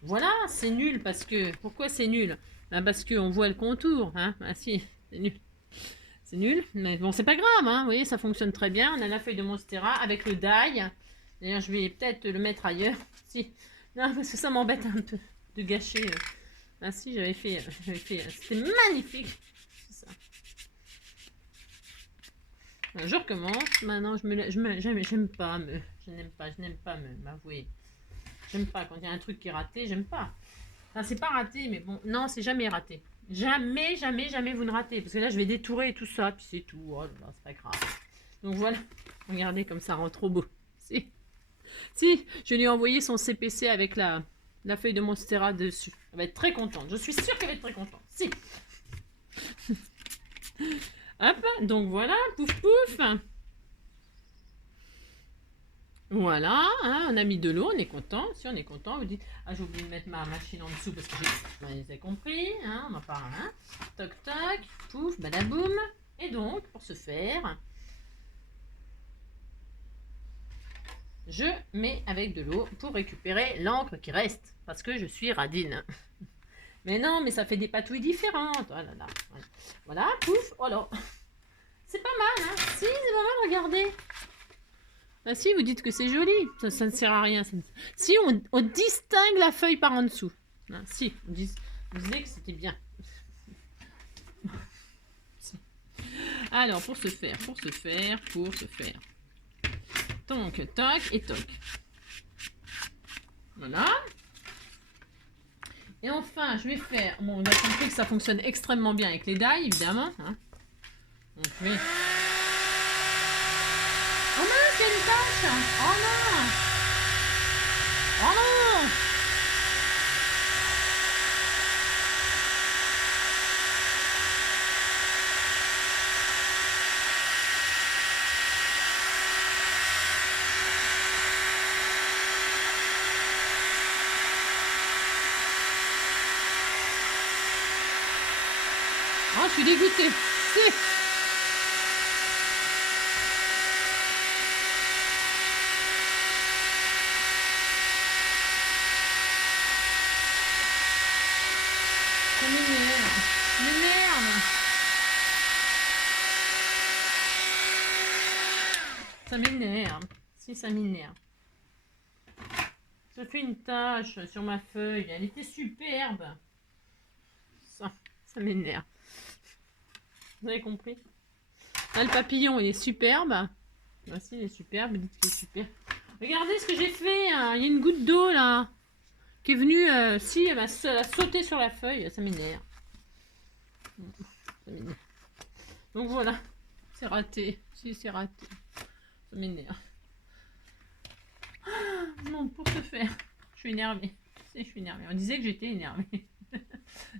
voilà, c'est nul parce que... Pourquoi c'est nul? Ben parce qu'on voit le contour, hein. Ah si, c'est nul. C'est nul, mais bon, c'est pas grave, hein. Vous voyez, ça fonctionne très bien. On a la feuille de Monstera avec le die. D'ailleurs, je vais peut-être le mettre ailleurs. Si. Non, parce que ça m'embête un peu de gâcher. Ah si, j'avais fait c'était magnifique. C'est ça. Alors, je recommence. Maintenant, je n'aime pas m'avouer. J'aime pas quand il y a un truc qui est raté, j'aime pas. Enfin, c'est pas raté, mais bon, non, c'est jamais raté. Jamais, jamais, jamais vous ne ratez. Parce que là, je vais détourer tout ça, puis c'est tout. Oh là là, c'est pas grave. Donc voilà. Regardez comme ça rend trop beau. Si, je lui ai envoyé son CPC avec la feuille de Monstera dessus. Elle va être très contente. Je suis sûre qu'elle va être très contente. Si. Hop, donc voilà, pouf pouf. Voilà, hein, on a mis de l'eau, on est content. Si on est content, vous dites, ah j'ai oublié de mettre ma machine en dessous parce que vous avez compris, hein, on n'a pas rien. Toc toc, pouf, badaboum. Et donc, pour ce faire, je mets avec de l'eau pour récupérer l'encre qui reste. Parce que je suis radine. Mais non, mais ça fait des patouilles différentes. Oh là là. Voilà, pouf, voilà. C'est pas mal, hein. Si, c'est pas mal, regardez. Ah si, vous dites que c'est joli, ça ne sert à rien. Si, on distingue la feuille par en dessous. Ah, si, on disait que c'était bien. Si. Alors, pour se faire. Donc, toc et toc. Voilà. Et enfin, je vais faire... Bon, on a compris que ça fonctionne extrêmement bien avec les die, évidemment. Hein. Donc, je vais... Oh non, c'est une tache! Oh non! Oh non! Oh, je suis dégoûtée. Si. Ça m'énerve. Ça m'énerve. Si, ça m'énerve. Ça fait une tache sur ma feuille. Elle était superbe. Ça m'énerve. Vous avez compris? Là, le papillon, il est superbe. Voici, il est superbe. Vous dites qu'il est super. Regardez ce que j'ai fait, hein. Il y a une goutte d'eau là qui est venue, si, elle a sauté sur la feuille, ça m'énerve. Donc voilà, c'est raté, si c'est raté, ça m'énerve. Ah, non, pour ce faire, je suis énervée. Je suis énervée. On disait que j'étais énervée.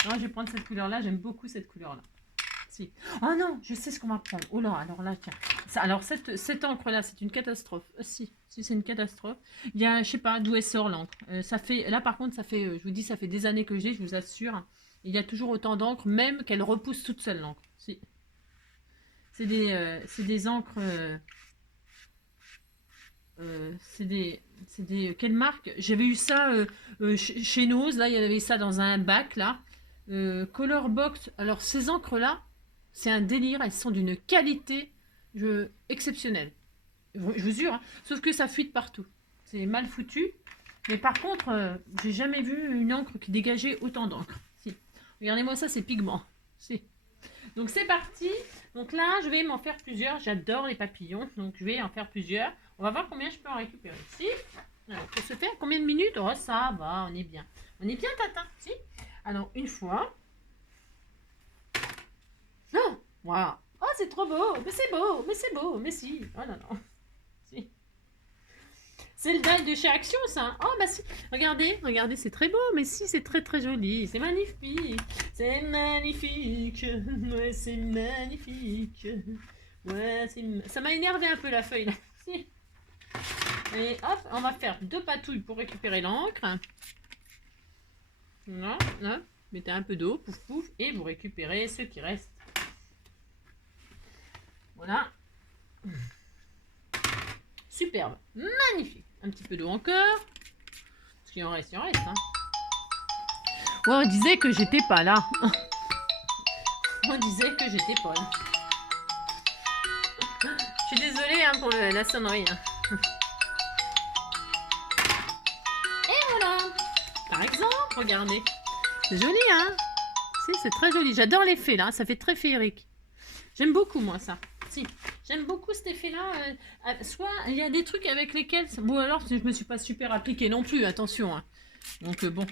Non, je vais prendre cette couleur-là, j'aime beaucoup cette couleur-là. Si. Oh non, je sais ce qu'on va prendre. Oh là, alors là, tiens. Ça, alors cette encre-là, c'est une catastrophe. Si c'est une catastrophe. Il y a, je sais pas, d'où elle sort l'encre. Ça fait, là par contre, ça fait, je vous dis, ça fait des années que je vous assure. Il y a toujours autant d'encre, même qu'elle repousse toute seule l'encre. Si. C'est des encres. Quelle marque? J'avais eu ça chez Nose. Là, il y avait ça dans un bac là. Color Box. Alors ces encres là, c'est un délire. Elles sont d'une qualité exceptionnelle. Je vous jure. Hein. Sauf que ça fuite partout. C'est mal foutu. Mais par contre, j'ai jamais vu une encre qui dégageait autant d'encre. Si. Regardez-moi ça, c'est pigment. Si. Donc c'est parti. Donc là, je vais m'en faire plusieurs. J'adore les papillons. Donc je vais en faire plusieurs. On va voir combien je peux en récupérer. Si. Alors, pour se faire combien de minutes? Oh, ça va, on est bien. On est bien, Tata. Si. Alors, une fois. Oh, waouh. Oh, c'est trop beau. Mais c'est beau. Mais c'est beau. Mais si. Oh non, non. Si. C'est le dalle de chez Action, ça. Oh, bah si. Regardez, regardez, c'est très beau. Mais si, c'est très, très joli. C'est magnifique. C'est magnifique. Ouais, c'est magnifique. Ouais, ça m'a énervé un peu la feuille, là. Si. Et hop, on va faire 2 patouilles pour récupérer l'encre. Là, là, mettez un peu d'eau, pouf pouf, et vous récupérez ce qui reste. Voilà. Superbe, magnifique. Un petit peu d'eau encore. Parce qu'il en reste, il en reste. Hein. Ouais, on disait que j'étais pas là. On disait que j'étais pas là. Je suis désolée hein, pour la sonnerie. Hein. Par exemple, regardez. C'est joli, hein? Si, c'est très joli. J'adore l'effet, là. Ça fait très féerique. J'aime beaucoup, moi, ça. Si. J'aime beaucoup cet effet-là. Soit, il y a des trucs avec lesquels... Bon, alors, je me suis pas super appliquée non plus. Attention. Hein. Donc, bon.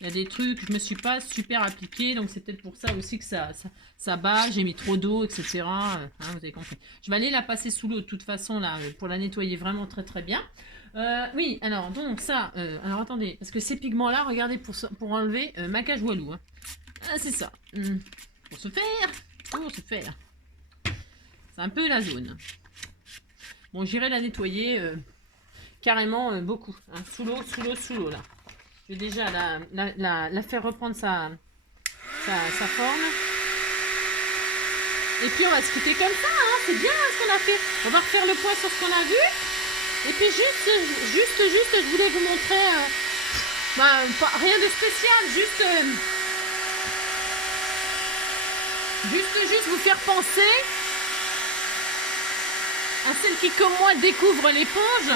Il y a des trucs, je me suis pas super appliquée. Donc, c'est peut-être pour ça aussi que ça bat. J'ai mis trop d'eau, etc. Hein, vous avez compris. Je vais aller la passer sous l'eau, de toute façon, là, pour la nettoyer vraiment très, très bien. Oui, alors, donc, ça... alors, attendez. Parce que ces pigments-là, regardez, pour enlever maquage Walou. Hein. Ah, c'est ça. Pour se faire. Pour se faire. C'est un peu la zone. Bon, j'irai la nettoyer carrément beaucoup. Hein, sous l'eau, sous l'eau, sous l'eau, là. Je vais déjà la faire reprendre sa forme. Et puis on va se quitter comme ça, hein. C'est bien hein, ce qu'on a fait. On va refaire le point sur ce qu'on a vu. Et puis juste, je voulais vous montrer, rien de spécial, juste vous faire penser à celles qui comme moi découvrent l'éponge.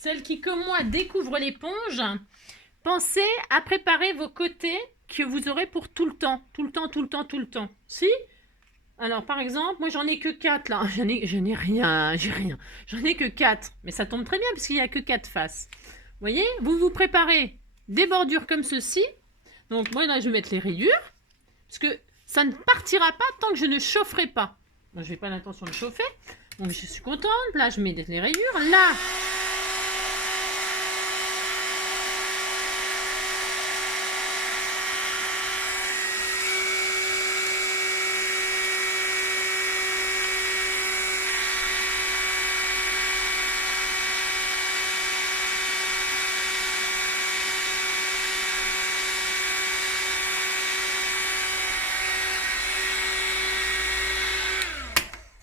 Celles qui, comme moi, découvrent l'éponge, pensez à préparer vos côtés que vous aurez pour tout le temps. Tout le temps, tout le temps, tout le temps. Si? Alors, par exemple, moi, j'en ai que 4, là. Je n'ai rien, j'ai rien. J'en ai que 4. Mais ça tombe très bien, puisqu'il n'y a que 4 faces. Vous voyez? Vous vous préparez des bordures comme ceci. Donc, moi, là, je vais mettre les rayures. Parce que ça ne partira pas tant que je ne chaufferai pas. Donc, je n'ai pas l'intention de chauffer. Donc, je suis contente. Là, je mets les rayures. Là...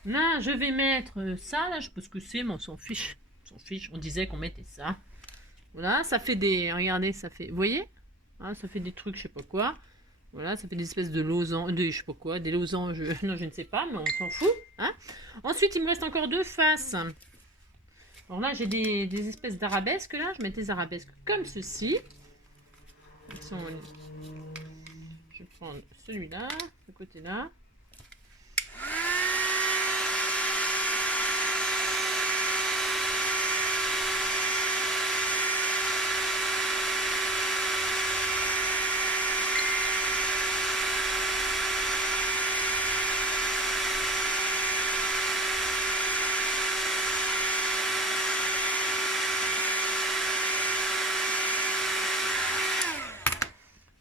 Là, je vais mettre ça, là, je sais pas ce que c'est, mais on s'en fiche. On s'en fiche, on disait qu'on mettait ça. Voilà, ça fait des... Regardez, ça fait... Vous voyez, hein, ça fait des trucs, je sais pas quoi. Voilà, ça fait des espèces de losanges, je sais pas quoi, des losanges, non, je ne sais pas, mais on s'en fout. Hein. Ensuite, il me reste encore 2 faces. Alors là, j'ai des espèces d'arabesques, là. Je mets des arabesques comme ceci. Je vais prendre celui-là, ce côté-là.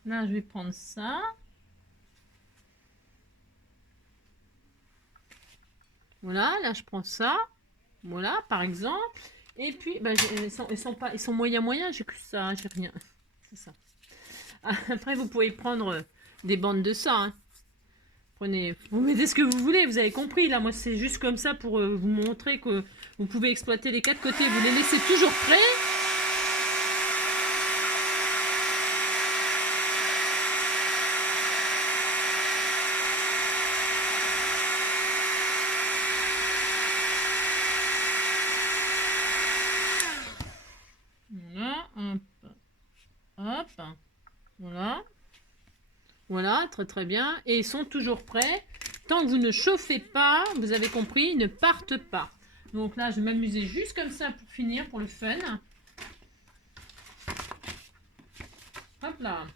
Là, je vais prendre ça. Voilà, là, je prends ça. Voilà, par exemple. Et puis, bah, ils sont moyens, j'ai que ça, j'ai rien. C'est ça. Après, vous pouvez prendre des bandes de ça. Hein. Prenez, vous mettez ce que vous voulez, vous avez compris. Là, moi, c'est juste comme ça pour vous montrer que vous pouvez exploiter les 4 côtés. Vous les laissez toujours prêts. Hop, voilà, voilà, très très bien, et ils sont toujours prêts. Tant que vous ne chauffez pas, vous avez compris, ils ne partent pas. Donc là, je vais m'amuser juste comme ça pour finir, pour le fun. Hop là.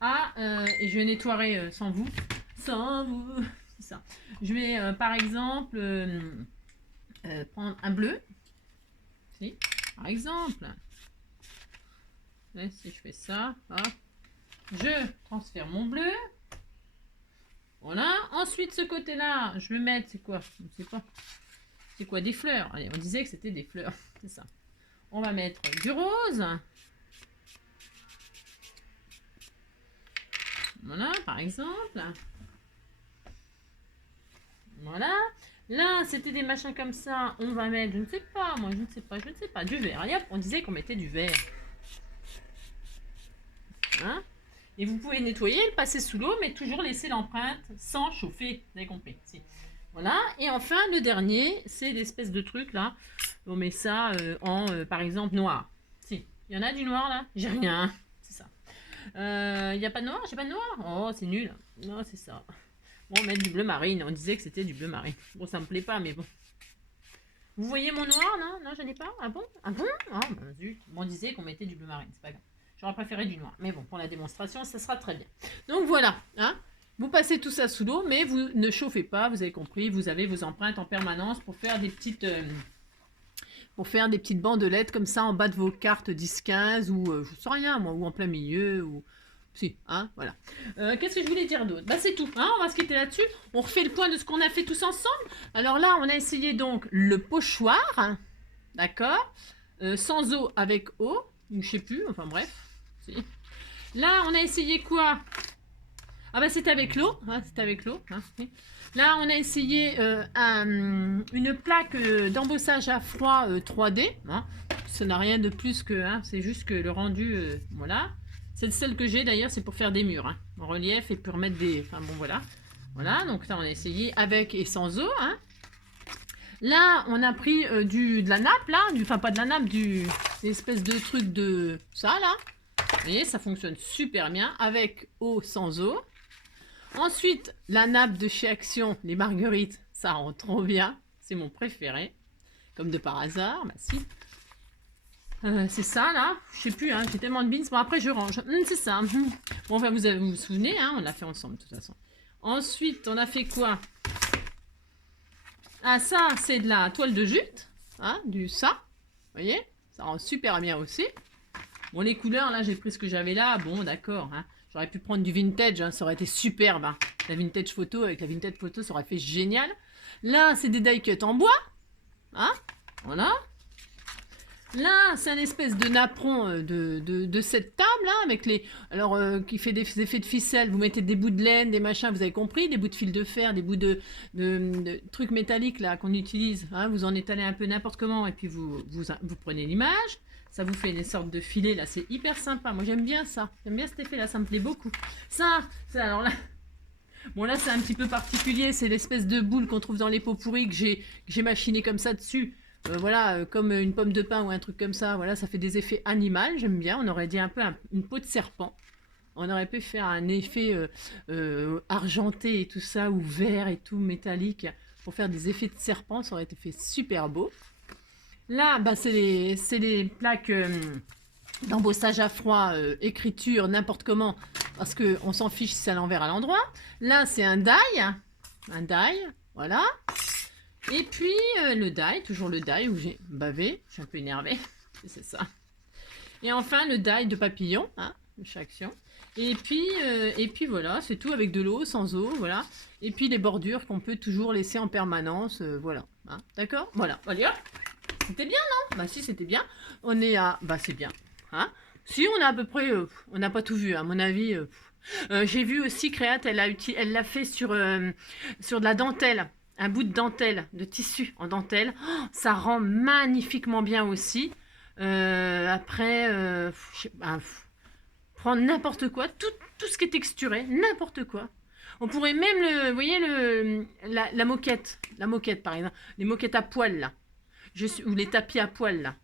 Ah, et je vais nettoyer sans vous. Sans vous. C'est ça. Je vais, par exemple, prendre un bleu. Si, par exemple. Et si je fais ça, hop. Je transfère mon bleu. Voilà. Ensuite, ce côté-là, je vais mettre, c'est quoi? Je ne sais pas. C'est quoi? Des fleurs. Allez, on disait que c'était des fleurs. C'est ça. On va mettre du rose. Voilà, par exemple. Voilà. Là, c'était des machins comme ça. On va mettre, je ne sais pas, moi, je ne sais pas, du vert. Allez, hop, on disait qu'on mettait du vert. Hein? Et vous pouvez nettoyer, le passer sous l'eau, mais toujours laisser l'empreinte sans chauffer. Vous avez compris. Si. Voilà. Et enfin, le dernier, c'est l'espèce de truc là. On met ça par exemple, noir. Si. Il y en a du noir là? J'ai rien. C'est ça. Il n'y a pas de noir? J'ai pas de noir? Oh, c'est nul. Non, c'est ça. Bon, on va mettre du bleu marine. On disait que c'était du bleu marine. Bon, ça me plaît pas, mais bon. Vous voyez mon noir, non? Non, j'en ai pas. Ah bon? Ah bon? Ah, ben zut. Bon, on disait qu'on mettait du bleu marine. C'est pas grave. J'aurais préféré du noir. Mais bon, pour la démonstration, ça sera très bien. Donc voilà. Hein, vous passez tout ça sous l'eau, mais vous ne chauffez pas. Vous avez compris. Vous avez vos empreintes en permanence pour faire des petites... bandelettes comme ça en bas de vos cartes 10-15 ou je sais rien moi, ou en plein milieu ou... Si, hein, voilà. Qu'est-ce que je voulais dire d'autre? Bah c'est tout, hein, on va se quitter là-dessus. On refait le point de ce qu'on a fait tous ensemble. Alors là, on a essayé donc le pochoir, hein, d'accord, sans eau avec eau, ou je sais plus, enfin bref. Si. Là, on a essayé quoi? Ah bah c'était avec l'eau, hein, c'était avec l'eau. Hein, oui. Là, on a essayé une plaque d'embossage à froid 3D. Hein. Ça n'a rien de plus que, hein, c'est juste que le rendu, voilà. C'est celle que j'ai d'ailleurs, c'est pour faire des murs hein, en relief et pour mettre des... Enfin bon voilà. Voilà, donc là on a essayé avec et sans eau. Hein. Là on a pris de la nappe là, enfin pas de la nappe, une espèce de truc de ça là. Vous voyez, ça fonctionne super bien avec eau, sans eau. Ensuite, la nappe de chez Action, les marguerites, ça rend trop bien. C'est mon préféré. Comme de par hasard, bah si. C'est ça là, je sais plus, hein, j'ai tellement de beans. Bon, après je range. C'est ça. Bon, enfin, vous vous souvenez, hein, on l'a fait ensemble de toute façon. Ensuite, on a fait quoi? Ah, ça, c'est de la toile de jute. Hein, du ça. Vous voyez? Ça rend super bien aussi. Bon, les couleurs, là, j'ai pris ce que j'avais là. Bon, d'accord. Hein. J'aurais pu prendre du vintage, hein, ça aurait été superbe. Hein. La vintage photo, avec la vintage photo, ça aurait fait génial. Là, c'est des die cuts en bois. Hein, voilà. Là, c'est un espèce de napperon de cette table, là, avec les... Alors, qui fait des effets de ficelle. Vous mettez des bouts de laine, des machins, vous avez compris, des bouts de fil de fer, des bouts de trucs métalliques, là, qu'on utilise. Hein, vous en étalez un peu n'importe comment, et puis vous prenez l'image. Ça vous fait une sorte de filet, là, c'est hyper sympa. Moi, j'aime bien ça. J'aime bien cet effet-là, ça me plaît beaucoup. Ça, alors là... Bon, là, c'est un petit peu particulier. C'est l'espèce de boule qu'on trouve dans les pots pourris que j'ai machiné comme ça dessus. Voilà, comme une pomme de pin ou un truc comme ça. Voilà, ça fait des effets animaux. J'aime bien. On aurait dit un peu une peau de serpent. On aurait pu faire un effet argenté et tout ça, ou vert et tout, métallique, pour faire des effets de serpent. Ça aurait été fait super beau. Là, bah, c'est les plaques d'embossage à froid, écriture, n'importe comment, parce qu'on s'en fiche si c'est à l'envers à l'endroit. Là, c'est un die, voilà. Et puis, le die, toujours le die où j'ai bavé, je suis un peu énervée, c'est ça. Et enfin, le die de papillon, hein, de chaque action. Et puis voilà, c'est tout avec de l'eau, sans eau, voilà. Et puis les bordures qu'on peut toujours laisser en permanence, voilà. Hein, d'accord. Voilà, allez hop. C'était bien, non? Bah si, c'était bien. On est à... Bah c'est bien. Hein, si, on a à peu près... on n'a pas tout vu, à mon avis. J'ai vu aussi Créate, elle l'a fait sur de la dentelle. Un bout de dentelle, de tissu en dentelle. Oh, ça rend magnifiquement bien aussi. Après, prendre n'importe quoi, tout ce qui est texturé, n'importe quoi. On pourrait même, vous voyez, la moquette par exemple, les moquettes à poil là, ou les tapis à poil là.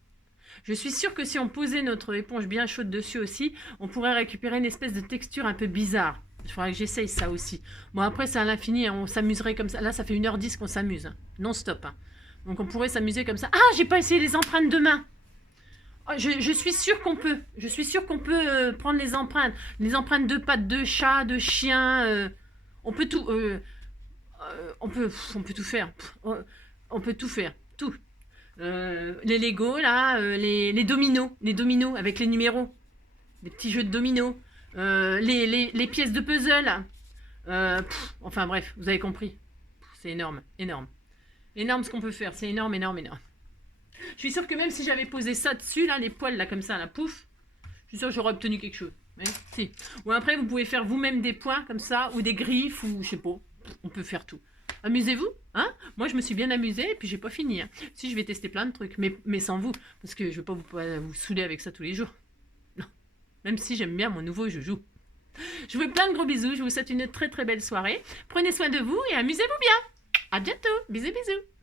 Je suis sûre que si on posait notre éponge bien chaude dessus aussi, on pourrait récupérer une espèce de texture un peu bizarre. Il faudrait que j'essaye ça aussi. Bon, après, c'est à l'infini, hein, on s'amuserait comme ça. Là, ça fait 1h10 qu'on s'amuse, hein, non-stop. Hein. Donc, on pourrait s'amuser comme ça. Ah, j'ai pas essayé les empreintes de main. Oh, je suis sûre qu'on peut. Je suis sûre qu'on peut prendre les empreintes. Les empreintes de pattes de chat, de chien. On peut tout... on peut tout faire. On peut tout faire. Tout. Les Lego, là, les dominos avec les numéros, les petits jeux de dominos, les pièces de puzzle. Enfin bref, vous avez compris. C'est énorme, énorme. Énorme ce qu'on peut faire, c'est énorme, énorme, énorme. Je suis sûre que même si j'avais posé ça dessus, là, les poils, là, comme ça, là, pouf, je suis sûre que j'aurais obtenu quelque chose. Ouais, si. Ou après, vous pouvez faire vous-même des points comme ça, ou des griffes, ou je sais pas. On peut faire tout. Amusez-vous, hein? Moi, je me suis bien amusée et puis j'ai pas fini. Hein. Si, je vais tester plein de trucs, mais sans vous, parce que je vais pas vous saouler avec ça tous les jours. Non. Même si j'aime bien mon nouveau joujou. Je vous fais plein de gros bisous. Je vous souhaite une très très belle soirée. Prenez soin de vous et amusez-vous bien. À bientôt. Bisous, bisous.